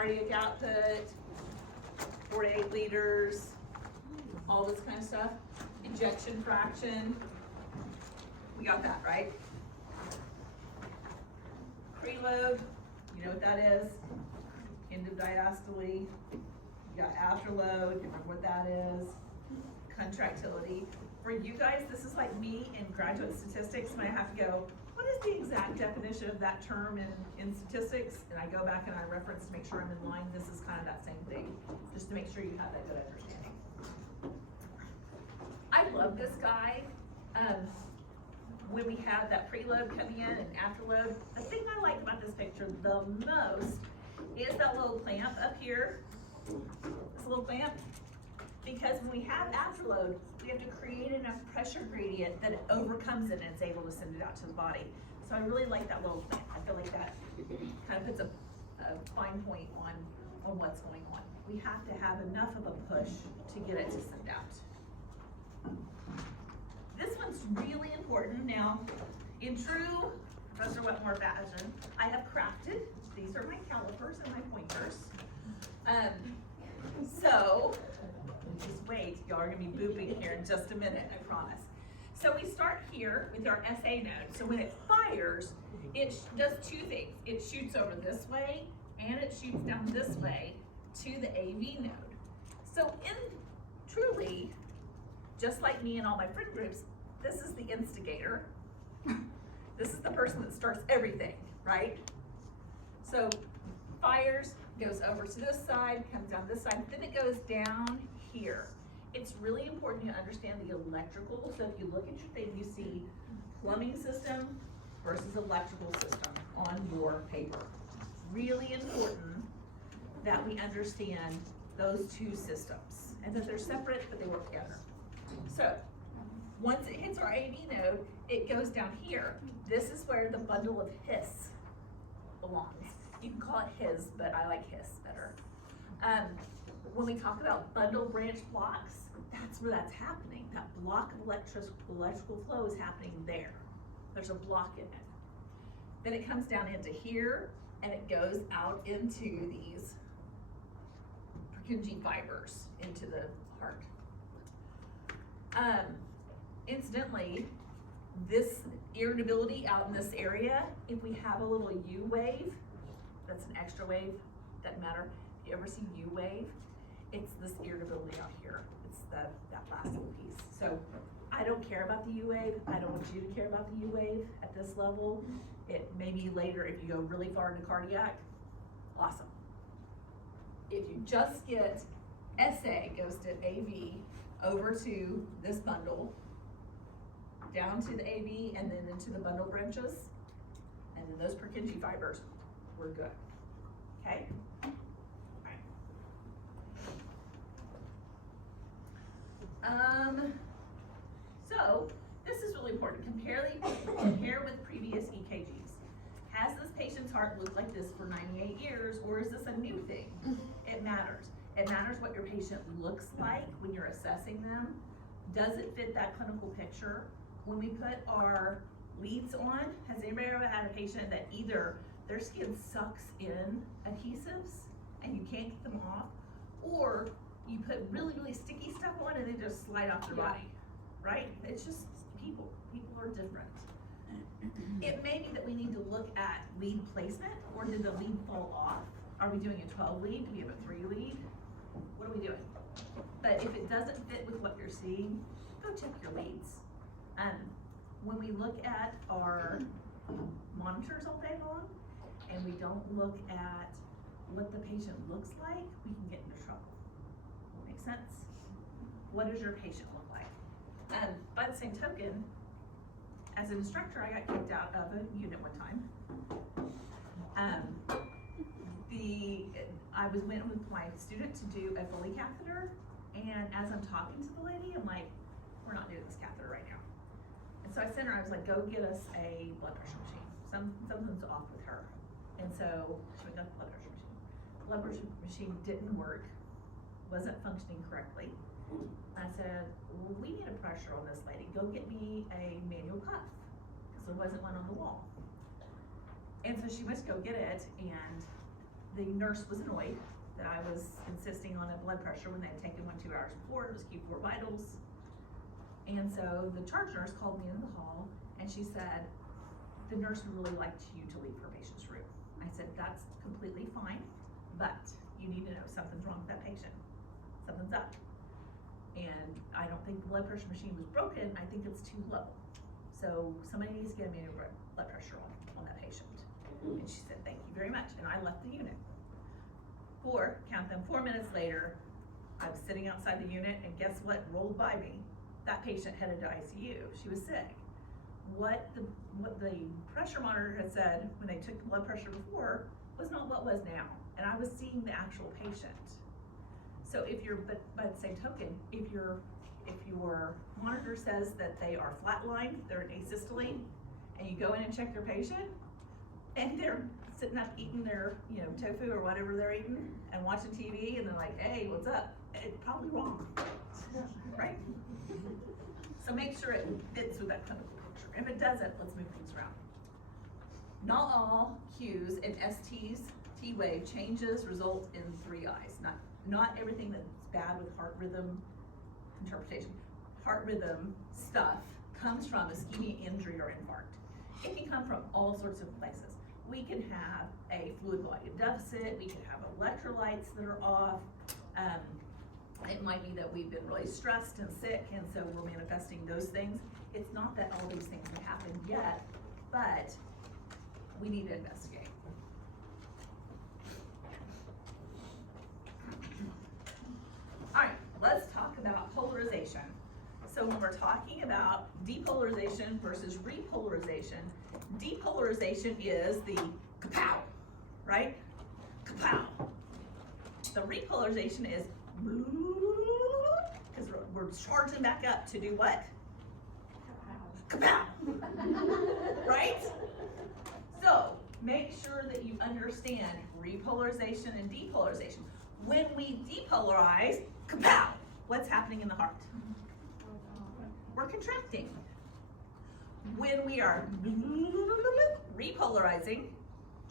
cardiac output, 4 to 8 liters, all this kind of stuff. Ejection fraction, we got that, right? Preload, you know what that is? End of diastole. You got afterload, you remember what that is? Contractility. For you guys, this is like me in graduate statistics when I have to go, what is the exact definition of that term in statistics? And I go back and I reference to make sure I'm in line. This is kind of that same thing, just to make sure you have that good understanding. I love this guy. When we have that preload coming in and afterload, the thing I like about this picture the most is that little clamp up here. This little clamp. Because when we have afterload, we have to create enough pressure gradient that it overcomes it and it's able to send it out to the body. So I really like that little clamp. I feel like that kind of puts a fine point on what's going on. We have to have enough of a push to get it to send out. This one's really important. Now, in true Professor Wetmore fashion, I have crafted, these are my calipers and my pointers. So, just wait, y'all are gonna be booping here in just a minute, I promise. So we start here with our SA node. So when it fires, it does two things. It shoots over this way and it shoots down this way to the AV node. So truly, just like me and all my friend groups, this is the instigator. This is the person that starts everything, right? So fires, goes over to this side, comes down this side, then it goes down here. It's really important to understand the electrical. So if you look at your thing, you see plumbing system versus electrical system on your paper. Really important that we understand those two systems and that they're separate, but they work together. So once it hits our AV node, it goes down here. This is where the bundle of His belongs. You can call it His, but I like His better. When we talk about bundle branch blocks, that's where that's happening. That block of electrical flow is happening there. There's a block in it. Then it comes down into here, and it goes out into these Purkinje fibers into the heart. Incidentally, this irritability out in this area, if we have a little U wave, that's an extra wave, doesn't matter. If you ever see U wave, it's this irritability out here. It's that last little piece. So I don't care about the U wave. I don't want you to care about the U wave at this level. It may be later if you go really far into cardiac, awesome. If you just get SA goes to AV over to this bundle, down to the AV and then into the bundle branches, and then those Purkinje fibers, we're good, okay? So this is really important. Compare with previous EKGs. Has this patient's heart looked like this for 98 years, or is this a new thing? It matters. It matters what your patient looks like when you're assessing them. Does it fit that clinical picture? When we put our leads on, has anybody ever had a patient that either their skin sucks in adhesives and you can't get them off, or you put really, really sticky stuff on and they just slide off their body, right? It's just people are different. It may be that we need to look at lead placement, or did the lead fall off? Are we doing a 12 lead? Do we have a 3 lead? What are we doing? But if it doesn't fit with what you're seeing, go check your leads. When we look at our monitors all day long and we don't look at what the patient looks like, we can get into trouble. Make sense? What does your patient look like? By the same token, as an instructor, I got kicked out of a unit one time. I went with my student to do a Foley catheter, and as I'm talking to the lady, I'm like, we're not doing this catheter right now. And so I sent her, I was like, go get us a blood pressure machine. Something's off with her. And so she went got the blood pressure machine. Blood pressure machine didn't work, wasn't functioning correctly. I said, well, we need a pressure on this lady. Go get me a manual cuff, because there wasn't one on the wall. And so she went to go get it, and the nurse was annoyed that I was insisting on a blood pressure when they had taken one 2 hours before. It was Q4 vitals. And so the charge nurse called me into the hall and she said, the nurse would really like you to leave her patient's room. I said, that's completely fine, but you need to know something's wrong with that patient. Something's up. And I don't think the blood pressure machine was broken, I think it's too low. So somebody needs to get a manual blood pressure on that patient. And she said, thank you very much, and I left the unit. Count them, 4 minutes later, I was sitting outside the unit, and guess what rolled by me? That patient headed to ICU, she was sick. What the pressure monitor had said when they took the blood pressure before was not what was now, and I was seeing the actual patient. So if you're, but by the same token, if your monitor says that they are flatlined, they're in asystole, and you go in and check your patient, and they're sitting up eating their, tofu or whatever they're eating, and watching TV, and they're like, hey, what's up? It's probably wrong, right? So make sure it fits with that clinical picture. If it doesn't, let's move things around. Not all Qs and STs, T-wave changes result in 3 eyes. Not everything that's bad with heart rhythm interpretation. Heart rhythm stuff comes from ischemia, injury, or infarct. It can come from all sorts of places. We can have a fluid volume deficit, we can have electrolytes that are off. It might be that we've been really stressed and sick, and so we're manifesting those things. It's not that all these things have happened yet, but we need to investigate. All right, let's talk about polarization. So when we're talking about depolarization versus repolarization, depolarization is the kapow, right? Kapow. The repolarization is because we're charging back up to do what? Kapow. Right? So make sure that you understand repolarization and depolarization. When we depolarize, kapow, what's happening in the heart? We're contracting. When we are repolarizing,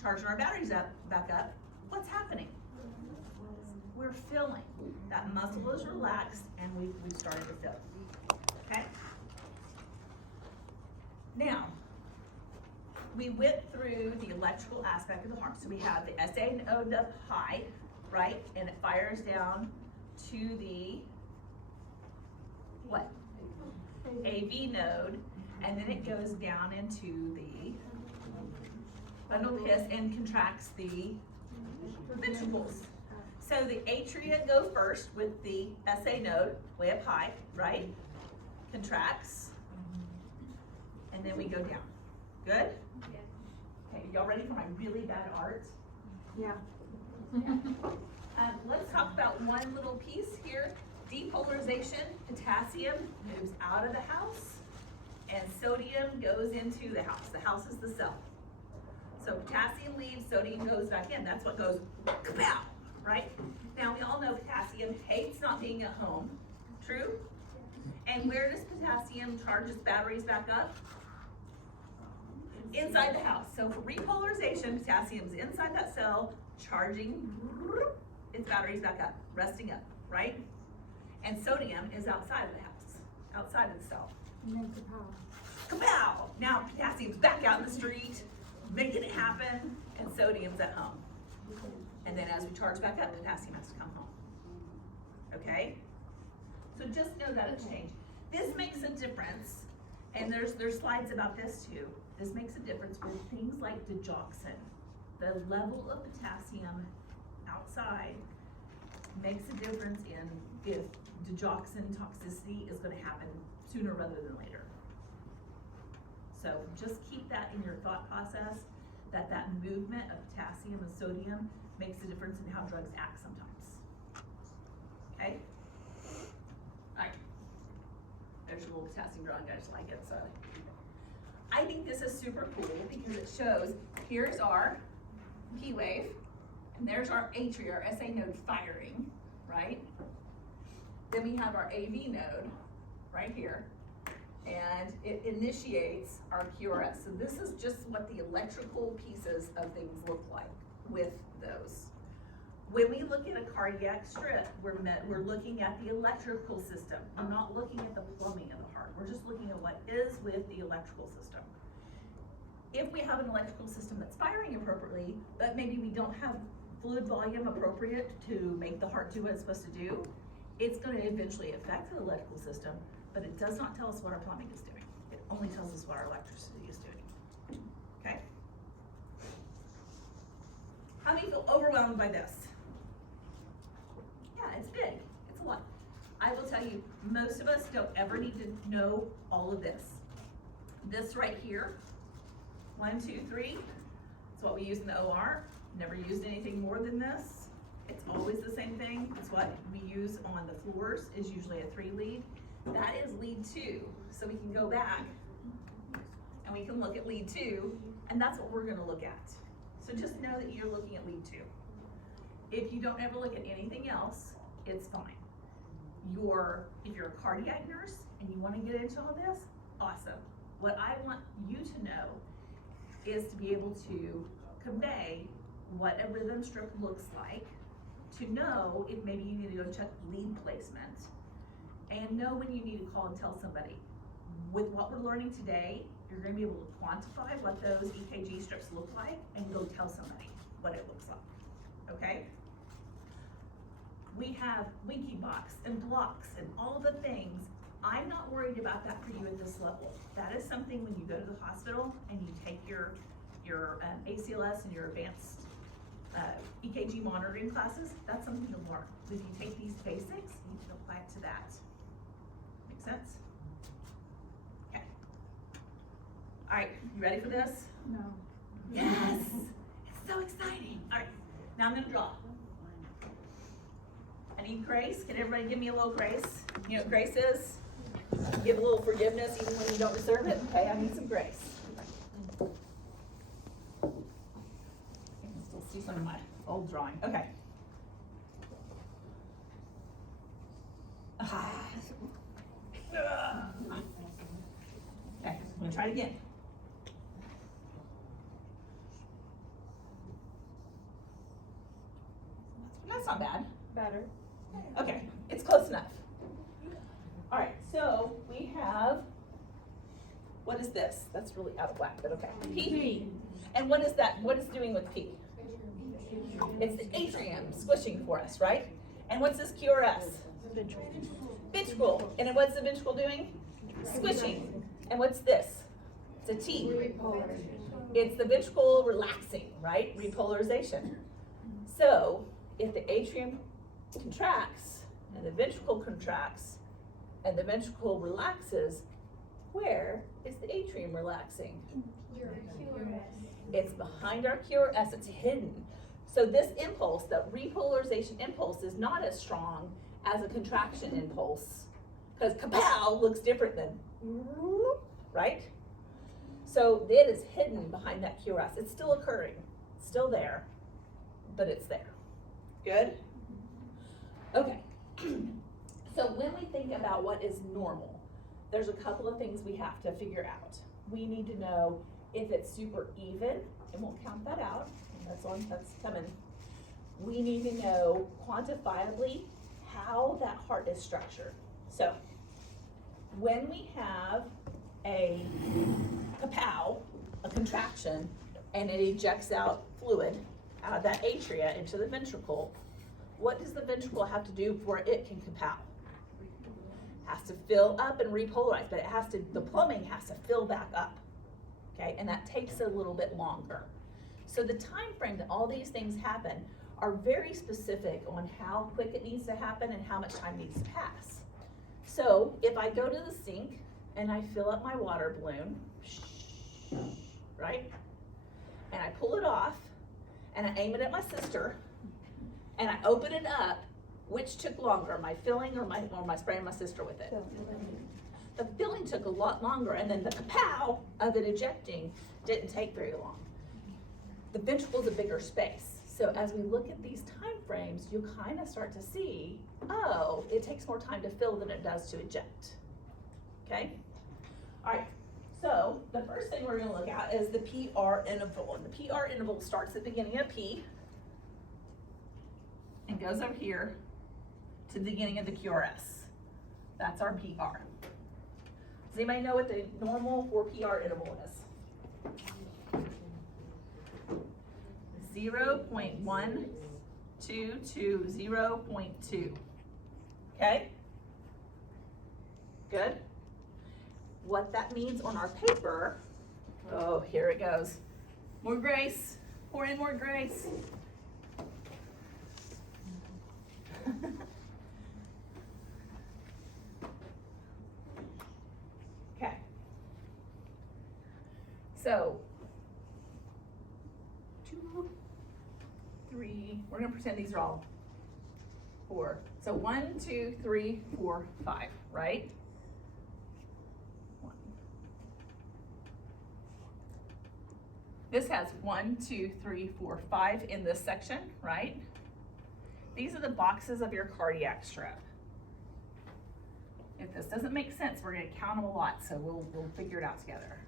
charging our batteries back up, what's happening? We're filling. That muscle is relaxed and we've started to fill. Okay? Now, we went through the electrical aspect of the heart. So we have the SA node up high, right? And it fires down to the what? AV node, and then it goes down into the bundle piss and contracts the ventricles. So the atria go first with the SA node way up high, right? Contracts, and then we go down. Good? Okay, y'all ready for my really bad art? Yeah. Let's talk about one little piece here. Depolarization, potassium moves out of the house and sodium goes into the house. The house is the cell. So potassium leaves, sodium goes back in. That's what goes kapow, right? Now we all know potassium hates not being at home. True? And where does potassium charge its batteries back up? Inside the house. So for repolarization, potassium's inside that cell, charging its batteries back up, resting up, right? And sodium is outside of the house, outside of the cell. And then kapow. Kapow! Now potassium's back out in the street, making it happen, and sodium's at home. And then as we charge back up, potassium has to come home. Okay? So just know that it's changed. This makes a difference, and there's slides about this too. This makes a difference with things like digoxin. The level of potassium outside makes a difference in if digoxin toxicity is going to happen sooner rather than later. So just keep that in your thought process, that movement of potassium and sodium makes a difference in how drugs act sometimes. Okay? All right. There's your little potassium drug, I just like it. So I think this is super cool because it shows here's our P wave, and there's our atria, our SA node firing, right? Then we have our AV node right here, and it initiates our QRS. So this is just what the electrical pieces of things look like with those. When we look at a cardiac strip, we're looking at the electrical system. We're not looking at the plumbing of the heart. We're just looking at what is with the electrical system. If we have an electrical system that's firing appropriately, but maybe we don't have fluid volume appropriate to make the heart do what it's supposed to do, it's gonna eventually affect the electrical system, but it does not tell us what our plumbing is doing. It only tells us what our electricity is doing, okay? How many feel overwhelmed by this? Yeah, it's big, it's a lot. I will tell you, most of us don't ever need to know all of this. This right here, 1, 2, 3, it's what we use in the OR. Never used anything more than this. It's always the same thing. It's what we use on the floors, is usually a 3 lead. That is lead 2. So we can go back and we can look at lead 2, and that's what we're gonna look at. So just know that you're looking at lead 2. If you don't ever look at anything else, it's fine. If you're a cardiac nurse and you wanna get into all this, awesome. What I want you to know is to be able to convey what a rhythm strip looks like, to know if maybe you need to go check lead placement, and know when you need to call and tell somebody. With what we're learning today, you're gonna be able to quantify what those EKG strips look like and go tell somebody what it looks like, okay? We have Winky Box and blocks and all the things. I'm not worried about that for you at this level. That is something when you go to the hospital and you take your ACLS and your advanced EKG monitoring classes, that's something you'll learn. If you take these basics, you can apply it to that. Make sense? Okay. All right, you ready for this? No. Yes, it's so exciting. All right, now I'm gonna draw. I need grace. Can everybody give me a little grace? You know what grace is? Give a little forgiveness even when you don't deserve it. Okay, I need some grace. I can still see some of my old drawing. Okay. Okay, I'm gonna try it again. That's not bad. Better. Okay, it's close enough. All right, so we have, what is this? That's really out of whack, but okay. P. And what is that? What is it doing with P? It's the atrium squishing for us, right? And what's this QRS? Ventricle. And then what's the ventricle doing? Squishing. And what's this? It's a T. It's the ventricle relaxing, right? Repolarization. So if the atrium contracts and the ventricle contracts and the ventricle relaxes, where is the atrium relaxing? It's behind our QRS, it's hidden. So this impulse, the repolarization impulse, is not as strong as a contraction impulse, because kapow looks different than, right? So it is hidden behind that QRS. It's still occurring, still there, but it's there. Good? Okay. So when we think about what is normal, there's a couple of things we have to figure out. We need to know if it's super even, and we'll count that out. That's coming. We need to know quantifiably how that heart is structured. So when we have a kapow, a contraction, and it ejects out fluid out of that atria into the ventricle, what does the ventricle have to do before it can kapow? Has to fill up and repolarize, but the plumbing has to fill back up, okay? And that takes a little bit longer. So the time frame that all these things happen are very specific on how quick it needs to happen and how much time needs to pass. So if I go to the sink and I fill up my water balloon, right? And I pull it off and I aim it at my sister and I open it up, which took longer, my filling or my spraying my sister with it? The filling took a lot longer, and then the kapow of it ejecting didn't take very long. The ventricle's a bigger space. So as we look at these time frames, you kind of start to see, oh, it takes more time to fill than it does to eject. Okay? All right, so the first thing we're gonna look at is the PR interval. And the PR interval starts at the beginning of P, line goes over here to the beginning of the QRS. That's our PR. Does anybody know what the normal for PR interval is? 0.1 to 0.2. Okay? Good. What that means on our paper, oh, here it goes. More grace. Pour in more grace. Okay. So, 2, 3, we're gonna pretend these are all 4. So 1, 2, 3, 4, 5, right? 1. This has 1, 2, 3, 4, 5 in this section, right? These are the boxes of your cardiac strip. If this doesn't make sense, we're gonna count them a lot, so we'll figure it out together.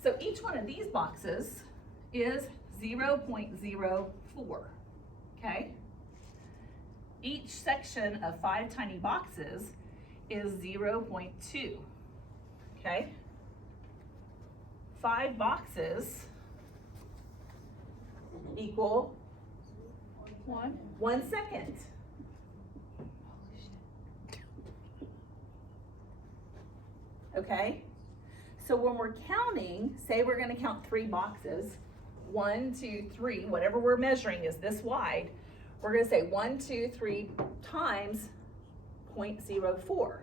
So each one of these boxes is 0.04, okay? Each section of 5 tiny boxes is 0.2, okay? 5 boxes equal 1 second. Okay? So when we're counting, say we're gonna count 3 boxes, 1, 2, 3, whatever we're measuring is this wide, we're gonna say 1, 2, 3 times 0.04.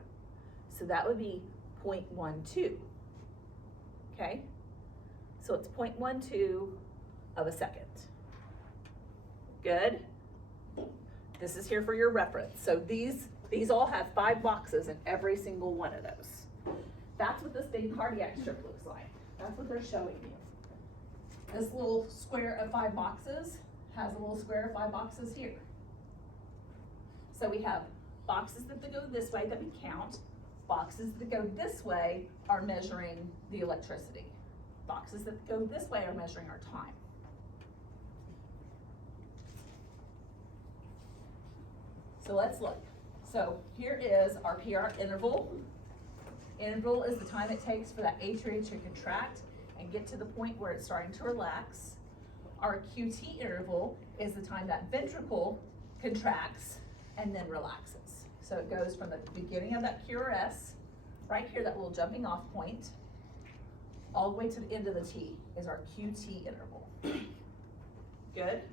So that would be 0.12. Okay? So it's 0.12 of a second. Good? This is here for your reference. So these all have 5 boxes in every single one of those. That's what this big cardiac strip looks like. That's what they're showing you. This little square of 5 boxes has a little square of 5 boxes here. So we have boxes that go this way that we count. Boxes that go this way are measuring the electricity. Boxes that go this way are measuring our time. So let's look. So here is our PR interval. Interval is the time it takes for that atria to contract and get to the point where it's starting to relax. Our QT interval is the time that ventricle contracts and then relaxes. So it goes from the beginning of that QRS, right here, that little jumping off point, all the way to the end of the T is our QT interval. Good?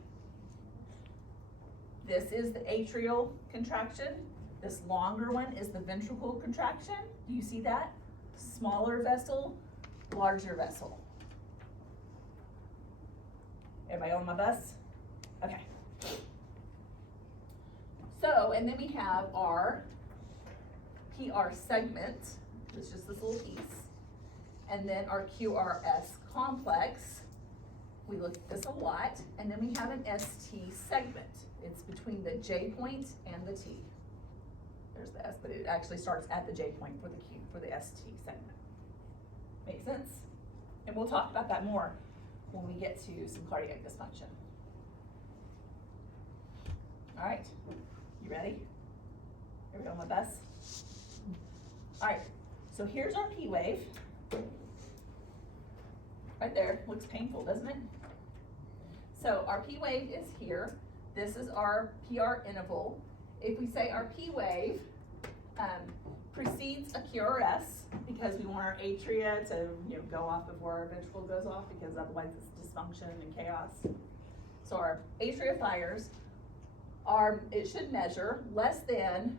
This is the atrial contraction. This longer one is the ventricle contraction. Do you see that? Smaller vessel, larger vessel. Everybody on my bus? Okay. So, and then we have our PR segment, which is this little piece. And then our QRS complex. We look at this a lot. And then we have an ST segment. It's between the J point and the T. There's the S, but it actually starts at the J point for the Q, for the ST segment. Make sense? And we'll talk about that more when we get to some cardiac dysfunction. All right, you ready? Everybody on my bus? All right, so here's our P wave. Right there, looks painful, doesn't it? So our P wave is here. This is our PR interval. If we say our P wave precedes a QRS, because we want our atria to go off before our ventricle goes off, because otherwise it's dysfunction and chaos. So our atria fires it should measure less than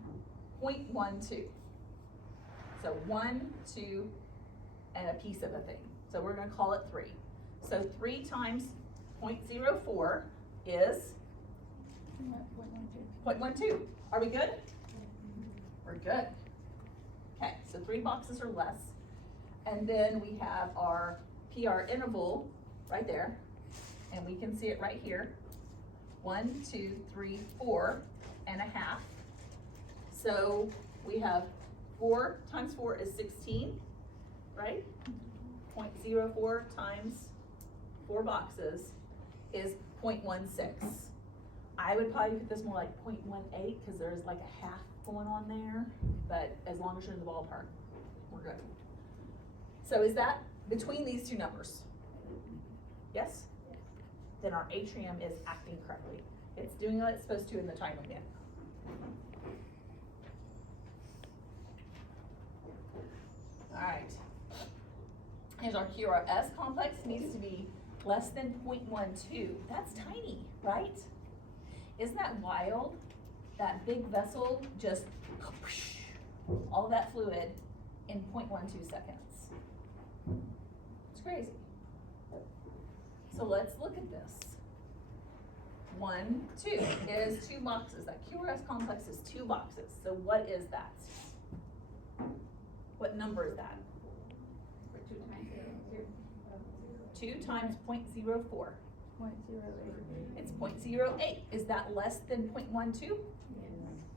0.12. So 1, 2, and a piece of a thing. So we're gonna call it 3. So 3 times 0.04 is 0.12. Are we good? We're good. Okay, so 3 boxes or less. And then we have our PR interval right there. And we can see it right here. 1, 2, 3, 4 and a half. So we have 4 times 4 is 16, right? 0.04 times 4 boxes is 0.16. I would probably put this more like 0.18 because there's like a half going on there, but as long as you're in the ballpark, we're good. So is that between these two numbers? Yes? Then our atrium is acting correctly. It's doing what it's supposed to in the time we're in. All right. Here's our QRS complex, needs to be less than 0.12. That's tiny, right? Isn't that wild? That big vessel just, all that fluid in 0.12 seconds. It's crazy. So let's look at this. 1, 2, it is 2 boxes. That QRS complex is 2 boxes. So what is that? What number is that? 2 times 0.04. 0.08. It's 0.08. Is that less than 0.12?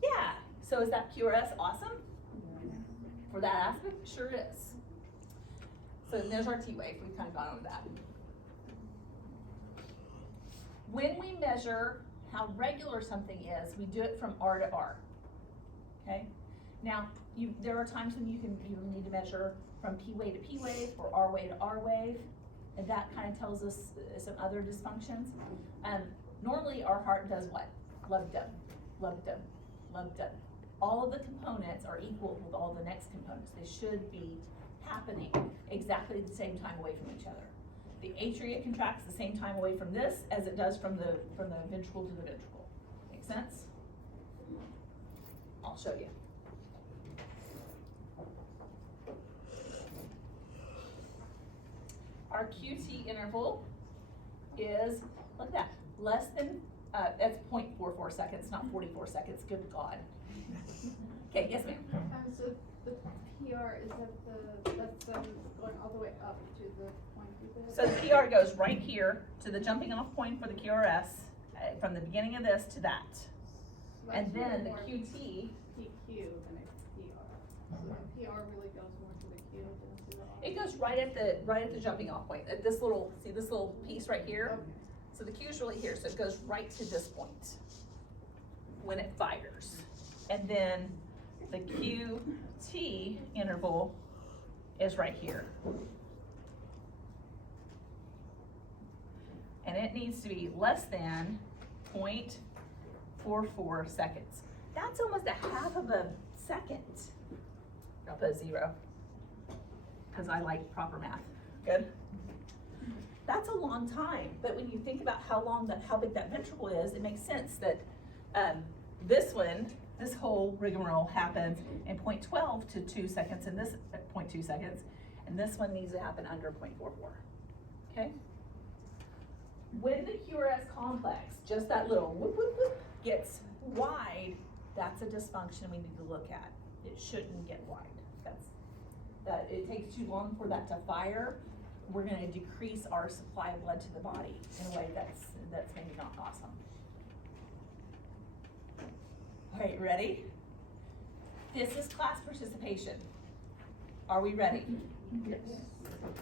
Yeah. So is that QRS awesome? For that aspect? Sure is. So there's our T-wave. We've kind of gone over that. When we measure how regular something is, we do it from R to R. Okay? Now, there are times when you need to measure from P wave to P wave or R wave to R wave, and that kind of tells us some other dysfunctions. Normally, our heart does what? Love-dub, love-dub, love-dub. All of the components are equal with all the next components. They should be happening exactly at the same time away from each other. The atria contracts the same time away from this as it does from the ventricle to the ventricle. Make sense? I'll show you. Our QT interval is, look at that, less than, that's 0.44 seconds, not 44 seconds, good God. Okay, yes ma'am. So the PR, is that that's going all the way up to the point you said? So the PR goes right here to the jumping off point for the QRS, from the beginning of this to that. So And that's then the more QT, PQ than a PR. So the PR really goes more to the Q than to the R. it goes right at the jumping off point, at this little, see this little piece right here? Okay. So the Q is really here, so it goes right to this point when it fires. And then the QT interval is right here. And it needs to be less than 0.44 seconds. That's almost a half of a second. I'll put a 0, because I like proper math. Good? That's a long time, but when you think about how big that ventricle is, it makes sense that this whole rigmarole happens in 0.12 to 2 seconds, and this at 0.2 seconds, and this one needs to happen under 0.44. Okay? When the QRS complex, just that little whoop, whoop, whoop, gets wide, that's a dysfunction we need to look at. It shouldn't get wide. It takes too long for that to fire. We're gonna decrease our supply of blood to the body in a way that's maybe not awesome. All right, ready? This is class participation. Are we ready? Yes.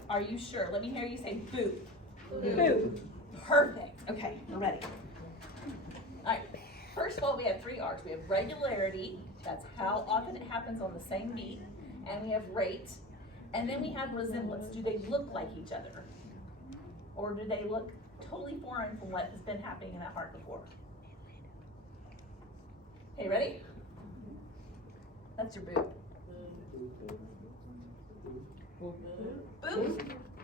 Are you sure? Let me hear you say boop. Boop. Perfect. Okay, we're ready. All right. First of all, we have 3 R's. We have regularity. That's how often it happens on the same beat. And we have rate. And then we have resemblance. Do they look like each other? Or do they look totally foreign from what has been happening in that heart before? Okay, ready? That's your boop. Boop. Boop.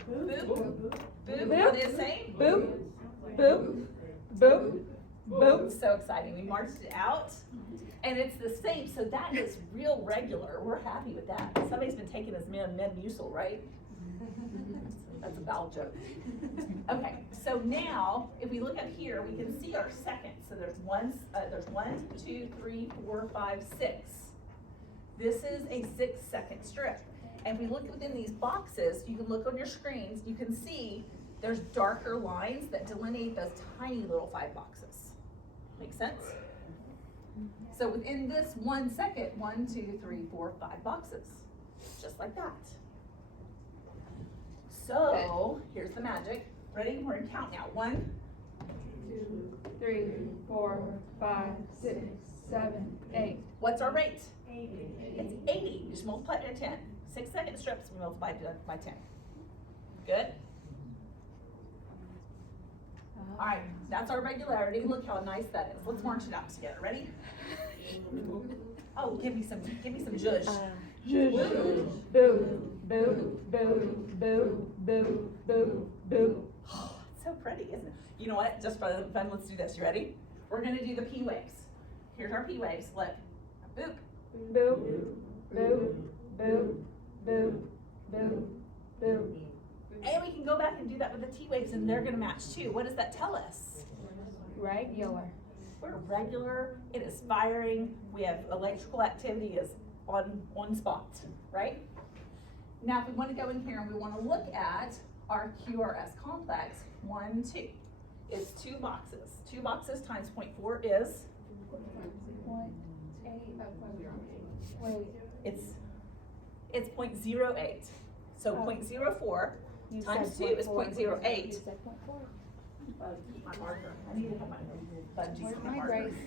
Boop. Boop. What is it saying? Boop, boop, boop, boop. So exciting. We marched it out. And it's the same, so that is real regular. We're happy with that. Somebody's been taking this Metamucil, right? That's a bowel joke. Okay, so now, if we look up here, we can see our seconds. So there's 1, 2, 3, 4, 5, 6. This is a 6-second strip. And if we look within these boxes, you can look on your screens, you can see there's darker lines that delineate those tiny little 5 boxes. Make sense? So within this 1 second, 1, 2, 3, 4, 5 boxes, just like that. So here's the magic. Ready? We're gonna count now. 1, 2, 3, 4, 5, 6, 7, 8. What's our rate? 80. It's 80. Just multiply it by 10. 6-second strips, we multiply it by 10. Good? All right, that's our regularity. Look how nice that is. Let's march it out together. Ready? Oh, give me some zhuzh. Boo, boo, boo, boo, boo, boo, boo, boo. It's so pretty, isn't it? You know what? Just for fun, let's do this. You ready? We're gonna do the P waves. Here's our P waves. Look. Boop. Boo, boo, boo, boo, boo, boo. And we can go back and do that with the T waves, and they're gonna match too. What does that tell us? Regular. We're regular. It is firing. We have electrical activity is on spot, right? Now, if we want to go in here and we want to look at our QRS complex, 1, 2, is 2 boxes. 2 boxes times 0.4 is? 0.8. Wait. It's 0.08. So Oh. 0.04 You times said 2 is 0.4. 0.08. You said 0.4. My marker. I need to have my bungees Where's on my my marker. grace?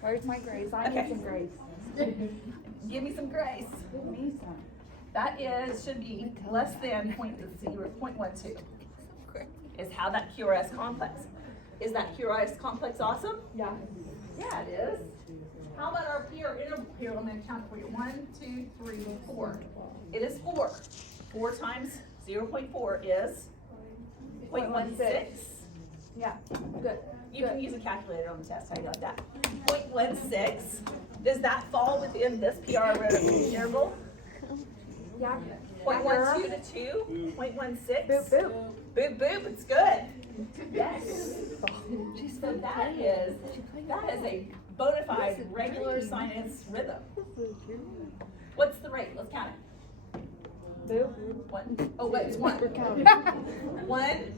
Where's my grace? I Okay. need some grace. Give me some grace. Give me some. That should be less than 0.12. Is how that QRS complex. Is that QRS complex awesome? Yeah. Yeah, it is. How about our PR interval? Here, let me count for you. 1, 2, 3, 4. It is 4. 4 times 0.4 is 0.16. Yeah. Good. You can use a calculator on the test. How do you like that? 0.16. Does that fall within this PR interval? Yeah. 0.12 to 2. 0.16. Boop, boop. Boop, boop. It's good. Yes. So that is a bona fide regular sinus rhythm. What's the rate? Let's count it. Boop. 1. Oh, wait, it's 1. We're counting. 1,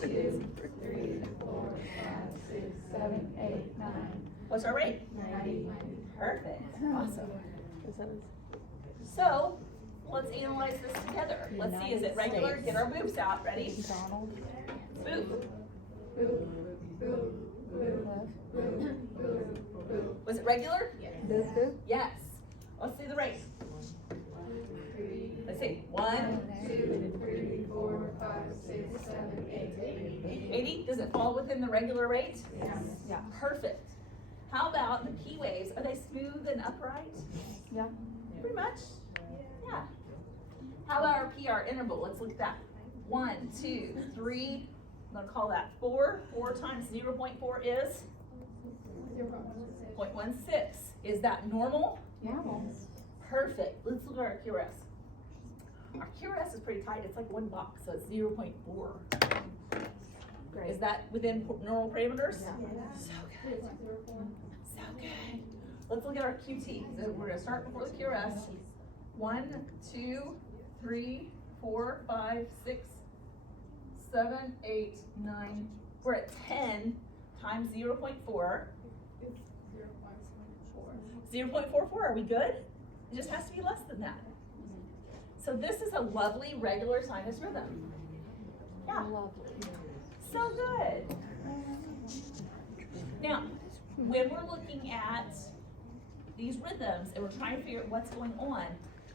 2, 3, 4, 5, 6, 7, 8, 9. What's our rate? 90. Perfect. Awesome. So, let's analyze this together. Let's see, is it regular? Get our boobs out. Ready? Donald. Boop. Boop. Boop. Boop. Boop. Boop. Was it regular? Boop, boop. Yes. Let's see the rate. Let's see. 1, 2, 3, 4, 5, 6, 7, 8. 80. Does it fall within the regular rate? Yeah. Perfect. How about the P waves? Are they smooth and upright? Yeah. Pretty much. Yeah. How about our PR interval? Let's look at that. 1, 2, 3. I'm gonna call that 4. 4 times 0.4 is 0.16. Is that normal? Yeah. Perfect. Let's look at our QRS. Our QRS is pretty tight. It's like 1 box, so it's 0.4. Great. Is that within normal parameters? Yeah. So good. So good. Let's look at our QT. So we're gonna start before the QRS. 1, 2, 3, 4, 5, 6, 7, 8, 9. We're at 10 times 0.4. 0.44. Are we good? It just has to be less than that. So this is a lovely regular sinus rhythm. Yeah. So good. Now, when we're looking at these rhythms and we're trying to figure out what's going on,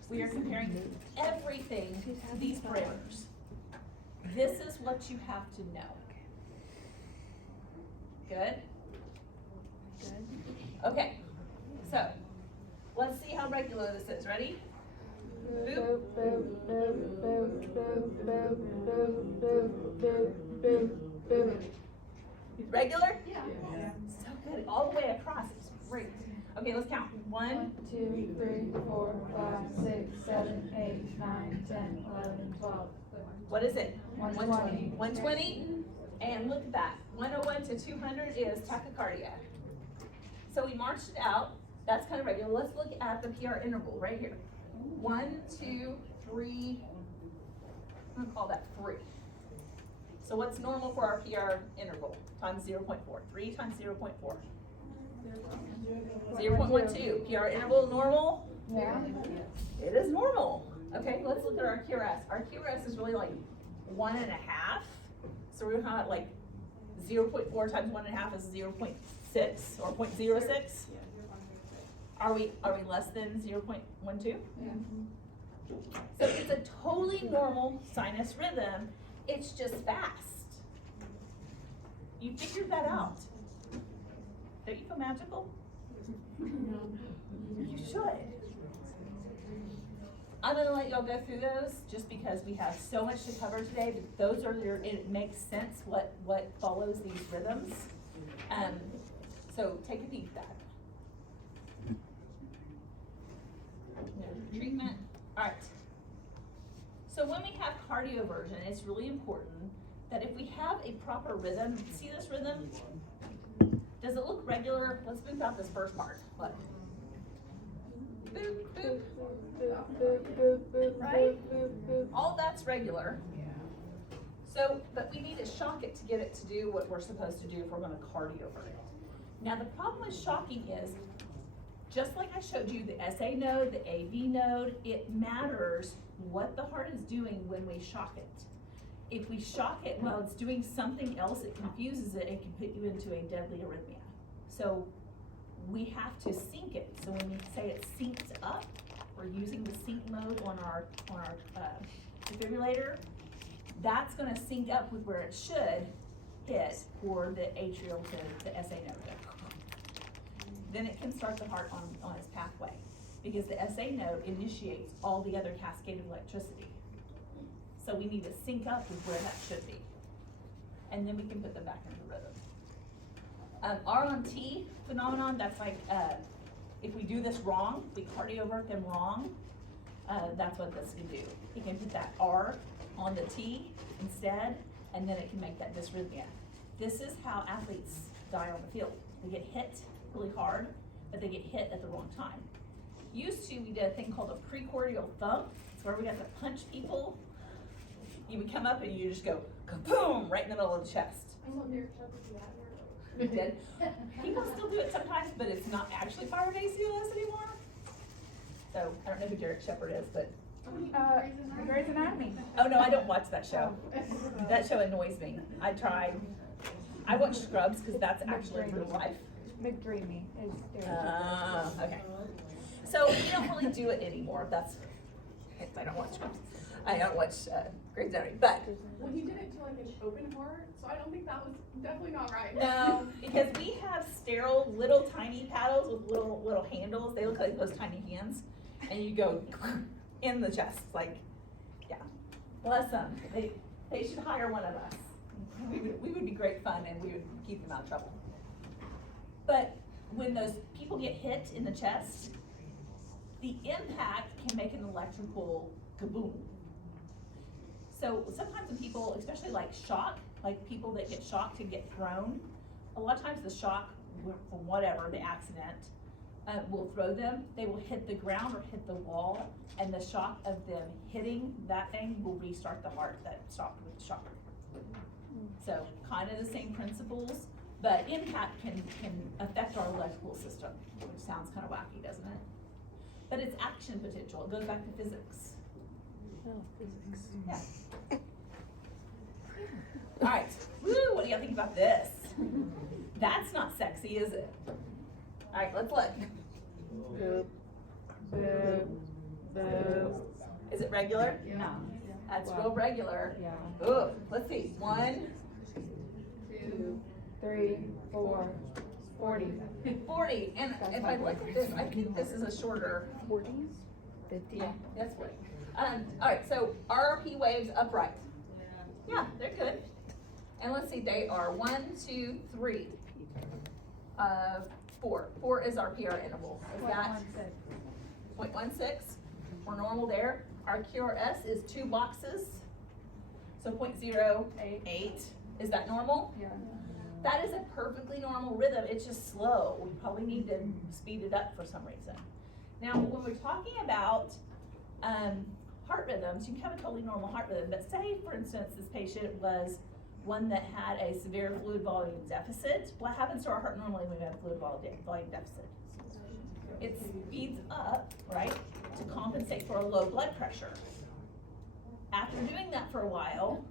we are comparing everything to these parameters. This is what you have to know. Good? Okay, so let's see how regular this is. Ready? Boop, boop, boop, boop, boop, boop, boop, boop, boop, boop. Regular? Yeah. So good. All the way across. It's great. Okay, let's count. 1, 2, 3, 4, 5, 6, 7, 8, 9, 10, 11, 12. what is it? 120. 120? And look at that. 101 to 200 is tachycardia. So we marched it out. That's kind of regular. Let's look at the PR interval right here. 1, 2, 3. I'm gonna call that 3. So what's normal for our PR interval? Times 0.4. 3 times 0.4. 0.12. PR interval normal? Yeah. It is normal. Okay, let's look at our QRS. Our QRS is really like 1.5. So we're gonna call it like 0.4 times 1.5 is 0.6 or 0.06. Are we less than 0.12? Yeah. So it's a totally normal sinus rhythm, it's just fast. You figured that out. Don't you feel magical? You should. I'm gonna let y'all go through those, just because we have so much to cover today, but those are your, it makes sense what follows these rhythms. So take a deep dive. No treatment, alright. So when we have cardioversion, it's really important that if we have a proper rhythm, see this rhythm? Does it look regular? Let's move out this first part, look. Boop, boop. Right? All that's regular. So, but we need to shock it to get it to do what we're supposed to do if we're gonna cardiovert it. Now the problem with shocking is, just like I showed you the SA node, the AV node, it matters what the heart is doing when we shock it. If we shock it while it's doing something else, it confuses it and can put you into a deadly arrhythmia. So we have to sync it. So when we say it's synced up, we're using the sync mode on our defibrillator. That's gonna sync up with where it should hit for the atrial to the SA node. Then it can start the heart on its pathway, because the SA node initiates all the other cascade of electricity. So we need to sync up with where that should be. And then we can put them back into rhythm. R on T phenomenon, that's like, if we do this wrong, we cardiovert them wrong, that's what this can do. You can put that R on the T instead, and then it can make that dysrhythmia. This is how athletes die on the field. They get hit really hard, but they get hit at the wrong time. Used to, we did a thing called a precordial thump. It's where we got to punch people. You would come up and you just go kaboom right in the middle of the chest. You did? People still do it sometimes, but it's not actually fire-based ELS anymore. So I don't know who Derek Shepard is, but Grey's Anatomy. oh no, I don't watch that show. That show annoys me. I tried. I watch Scrubs because that's actually real life. McDreamy is Derek. Okay. So we don't really do it anymore. That's, I don't watch Scrubs. I don't watch Grey's Anatomy, but. Well, he did it to like an open heart, so I don't think that was definitely not right. No, because we have sterile little tiny paddles with little handles. They look like those tiny hands, and you go in the chest, like, yeah. Bless them. They should hire one of us. We would be great fun, and we would keep them out of trouble. But when those people get hit in the chest, the impact can make an electrical kaboom. So sometimes when people, especially like shock, like people that get shocked and get thrown, a lot of times the shock, from whatever, the accident, will throw them. They will hit the ground or hit the wall, and the shock of them hitting that thing will restart the heart that stopped with the shock. So kind of the same principles, but impact can affect our electrical system, which sounds kind of wacky, doesn't it? But it's action potential. It goes back to physics. Yeah. All right. Woo, what do y'all think about this? That's not sexy, is it? All right, let's look. Boop. Boop. Boop. Is it regular? No. That's real regular. Yeah. Ooh, let's see. 1, 2, 3, 4, 40. 40. And if I look at this, I think this is a shorter. 40s? 50. Yeah, that's 40. All right, so RRP waves upright. Yeah, they're good. And let's see, they are 1, 2, 3, 4. 4 is our PR interval. Is that 0.16? We're normal there. Our QRS is 2 boxes. So 0.08. Is that normal? Yeah. That is a perfectly normal rhythm. It's just slow. We probably need to speed it up for some reason. Now, when we're talking about heart rhythms, you can have a totally normal heart rhythm, but say, for instance, this patient was one that had a severe fluid volume deficit. What happens to our heart normally when we have fluid volume deficit? It speeds up, right, to compensate for a low blood pressure. After doing that for a while,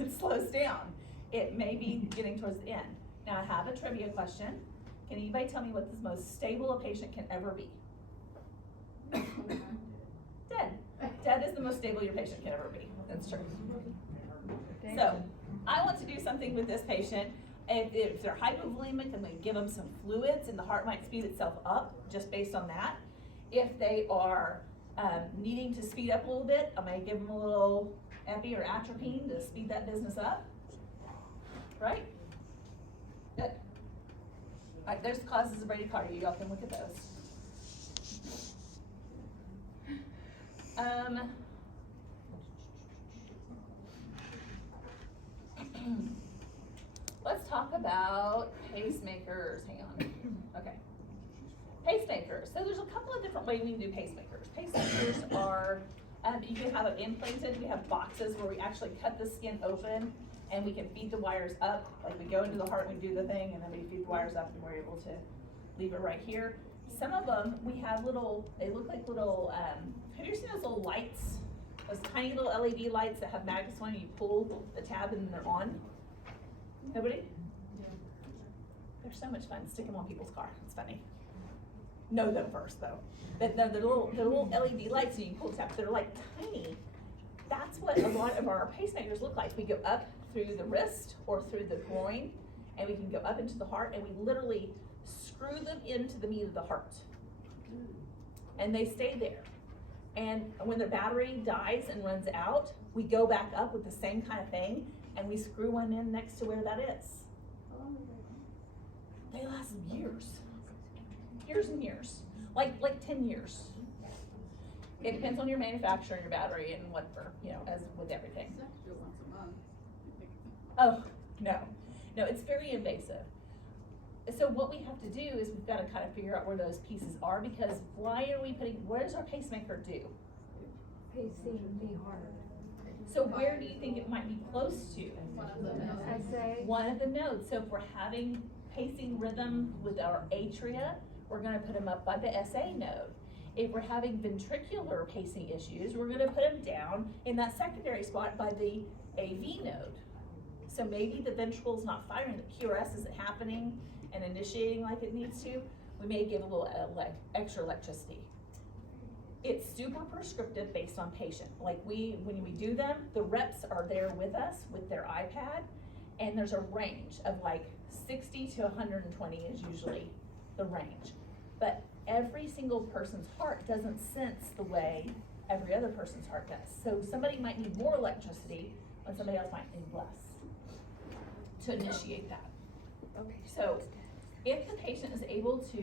it slows down. it may be getting towards the end. Now I have a trivia question. Can anybody tell me what the most stable a patient can ever be? Dead. Dead is the most stable your patient can ever be. That's true. So, I want to do something with this patient. If they're hypovolemic, I'm gonna give them some fluids and the heart might speed itself up just based on that. If they are needing to speed up a little bit, I may give them a little epi or atropine to speed that business up. Right? Good. All right, there's causes of bradycardia. Y'all can look at those. Let's talk about pacemakers. Hang on. Okay. Pacemakers. So there's a couple of different ways we can do pacemakers. Pacemakers are, you can have them implanted. We have boxes where we actually cut the skin open and we can feed the wires up. Like we go into the heart, we do the thing, and then we feed the wires up and we're able to leave it right here. Some of them, we have little, they look like little, have you ever seen those little lights? Those tiny little LED lights that have magnets on, you pull the tab and they're on? Nobody? They're so much fun. Stick them on people's car. It's funny. Know them first though. But they're little LED lights and you can pull the tab. They're like tiny. That's what a lot of our pacemakers look like. We go up through the wrist or through the groin and we can go up into the heart and we literally screw them into the meat of the heart. And they stay there. And when the battery dies and runs out, we go back up with the same kind of thing and we screw one in next to where that is. They last years. Years and years. Like 10 years. It depends on your manufacturer and your battery and whatever, you know, as with everything. Oh, no. No, it's very invasive. So what we have to do is we've got to kind of figure out where those pieces are because what does our pacemaker do? Pacing the heart. So where do you think it might be close to? One of the nodes. I say, One of the nodes. So if we're having pacing rhythm with our atria, we're gonna put them up by the SA node. If we're having ventricular pacing issues, we're gonna put them down in that secondary spot by the AV node. So maybe the ventricle's not firing, the QRS isn't happening and initiating like it needs to. We may give a little extra electricity. It's super prescriptive based on patient. Like when we do them, the reps are there with us with their iPad, and there's a range of like 60 to 120 is usually the range. But every single person's heart doesn't sense the way every other person's heart does. So somebody might need more electricity when somebody else might need less to initiate that. okay. So if the patient is able to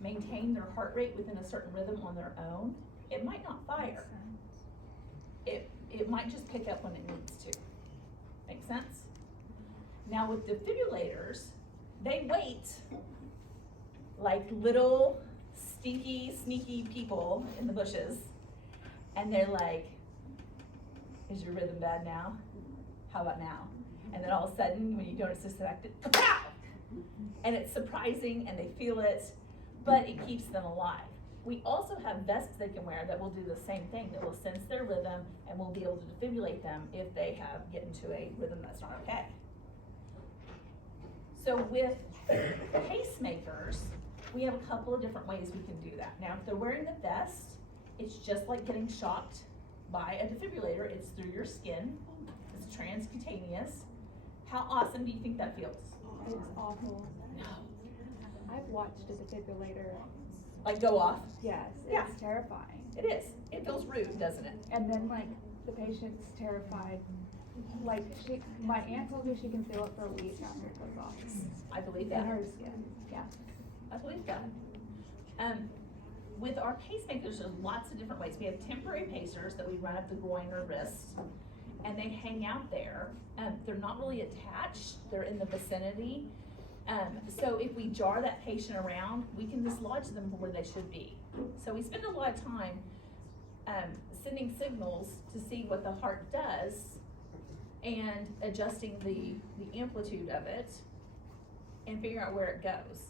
maintain their heart rate within a certain rhythm on their own, it might not fire. It might just pick up when it needs to. Make sense? Now with defibrillators, they wait like little stinky, sneaky people in the bushes, and they're like, is your rhythm bad now? How about now? And then all of a sudden, when you don't assist it, kapow! And it's surprising, and they feel it, but it keeps them alive. We also have vests they can wear that will do the same thing, that will sense their rhythm and will be able to defibrillate them if they get into a rhythm that's not okay. So with pacemakers, we have a couple of different ways we can do that. Now, if they're wearing the vest, it's just like getting shocked by a defibrillator. It's through your skin. It's transcutaneous. How awesome do you think that feels? It's awful. No. I've watched a defibrillator. Like go off? Yes, Yeah. it's terrifying. It is. It feels rude, doesn't it? And then like the patient's terrified. Like my aunt told me she can feel it for a week after it goes off. I believe In that. her skin, yeah. I believe that. With our pacemakers, there's lots of different ways. We have temporary pacers that we run up the groin or wrist, and they hang out there. They're not really attached. They're in the vicinity. So if we jar that patient around, we can dislodge them where they should be. So we spend a lot of time sending signals to see what the heart does and adjusting the amplitude of it and figuring out where it goes.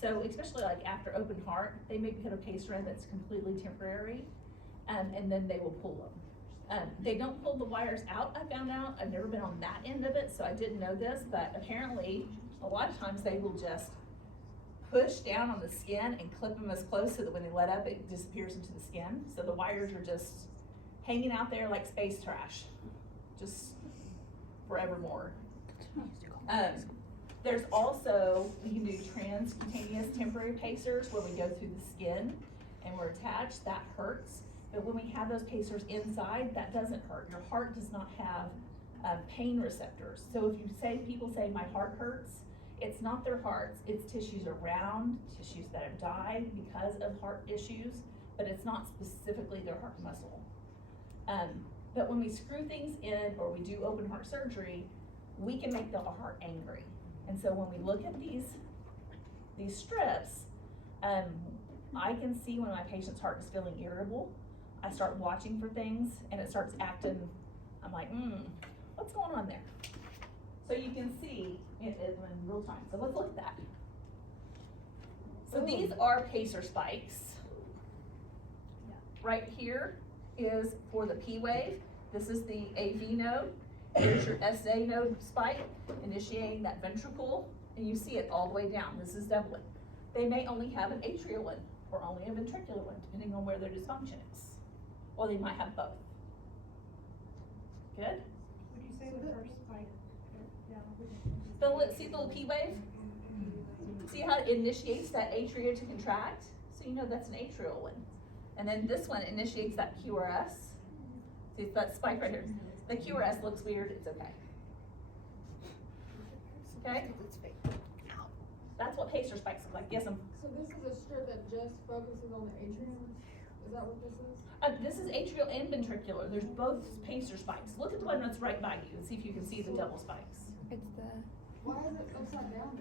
So especially like after open heart, they may put a pacer in that's completely temporary, and then they will pull them. They don't pull the wires out, I found out. I've never been on that end of it, so I didn't know this, but apparently, a lot of times they will just push down on the skin and clip them as close so that when they let up, it disappears into the skin. So the wires are just hanging out there like space trash, just forevermore. There's also, we can do transcutaneous temporary pacers where we go through the skin and we're attached, that hurts. But when we have those pacers inside, that doesn't hurt. Your heart does not have pain receptors. So if you say, people say my heart hurts, it's not their hearts, it's tissues around, tissues that have died because of heart issues, but it's not specifically their heart muscle. But when we screw things in or we do open heart surgery, we can make the heart angry. And so when we look at these strips, I can see when my patient's heart is feeling irritable. I start watching for things and it starts acting, I'm like, what's going on there? So you can see it in real time. So let's look at that. So these are pacer spikes. Right here is for the P wave. This is the AV node. Here's your SA node spike, initiating that ventricle, and you see it all the way down. This is doubling. They may only have an atrial one or only a ventricular one, depending on where their dysfunction is. Or they might have both. Good? Would you say the first spike? See the little P wave? See how it initiates that atria to contract? So you know that's an atrial one. And then this one initiates that QRS. See, it's that spike right here. The QRS looks weird, it's okay. Okay? That's what pacer spikes look like. Yes, So this is a strip that just focuses on the atrium? Is that what this is? this is atrial and ventricular. There's both pacer spikes. Look at the one that's right by you and see if you can see the double spikes. It's the, Why is it upside down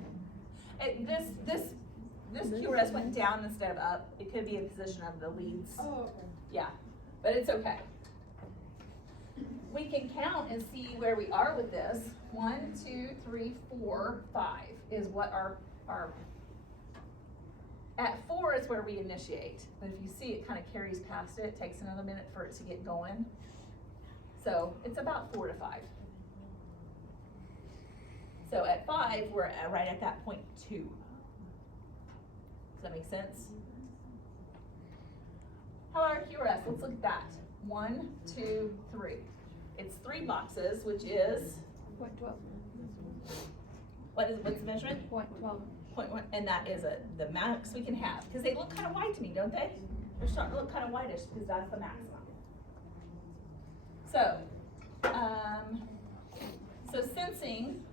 then? This QRS went down instead of up. It could be a position of the leads. Oh, okay. Yeah, but it's okay. We can count and see where we are with this. 1, 2, 3, 4, 5 is what our at 4 is where we initiate. But if you see it kind of carries past it, it takes another minute for it to get going. So it's about 4 to 5. So at 5, we're right at that point 2. Does that make sense? How about our QRS? Let's look at that. 1, 2, 3. It's 3 boxes, which is, .12. what's the measurement? .12. 0.1, and that is the max we can have, because they look kind of white to me, don't they? They're starting to look kind of whitish because that's the maximum. So, so sensing,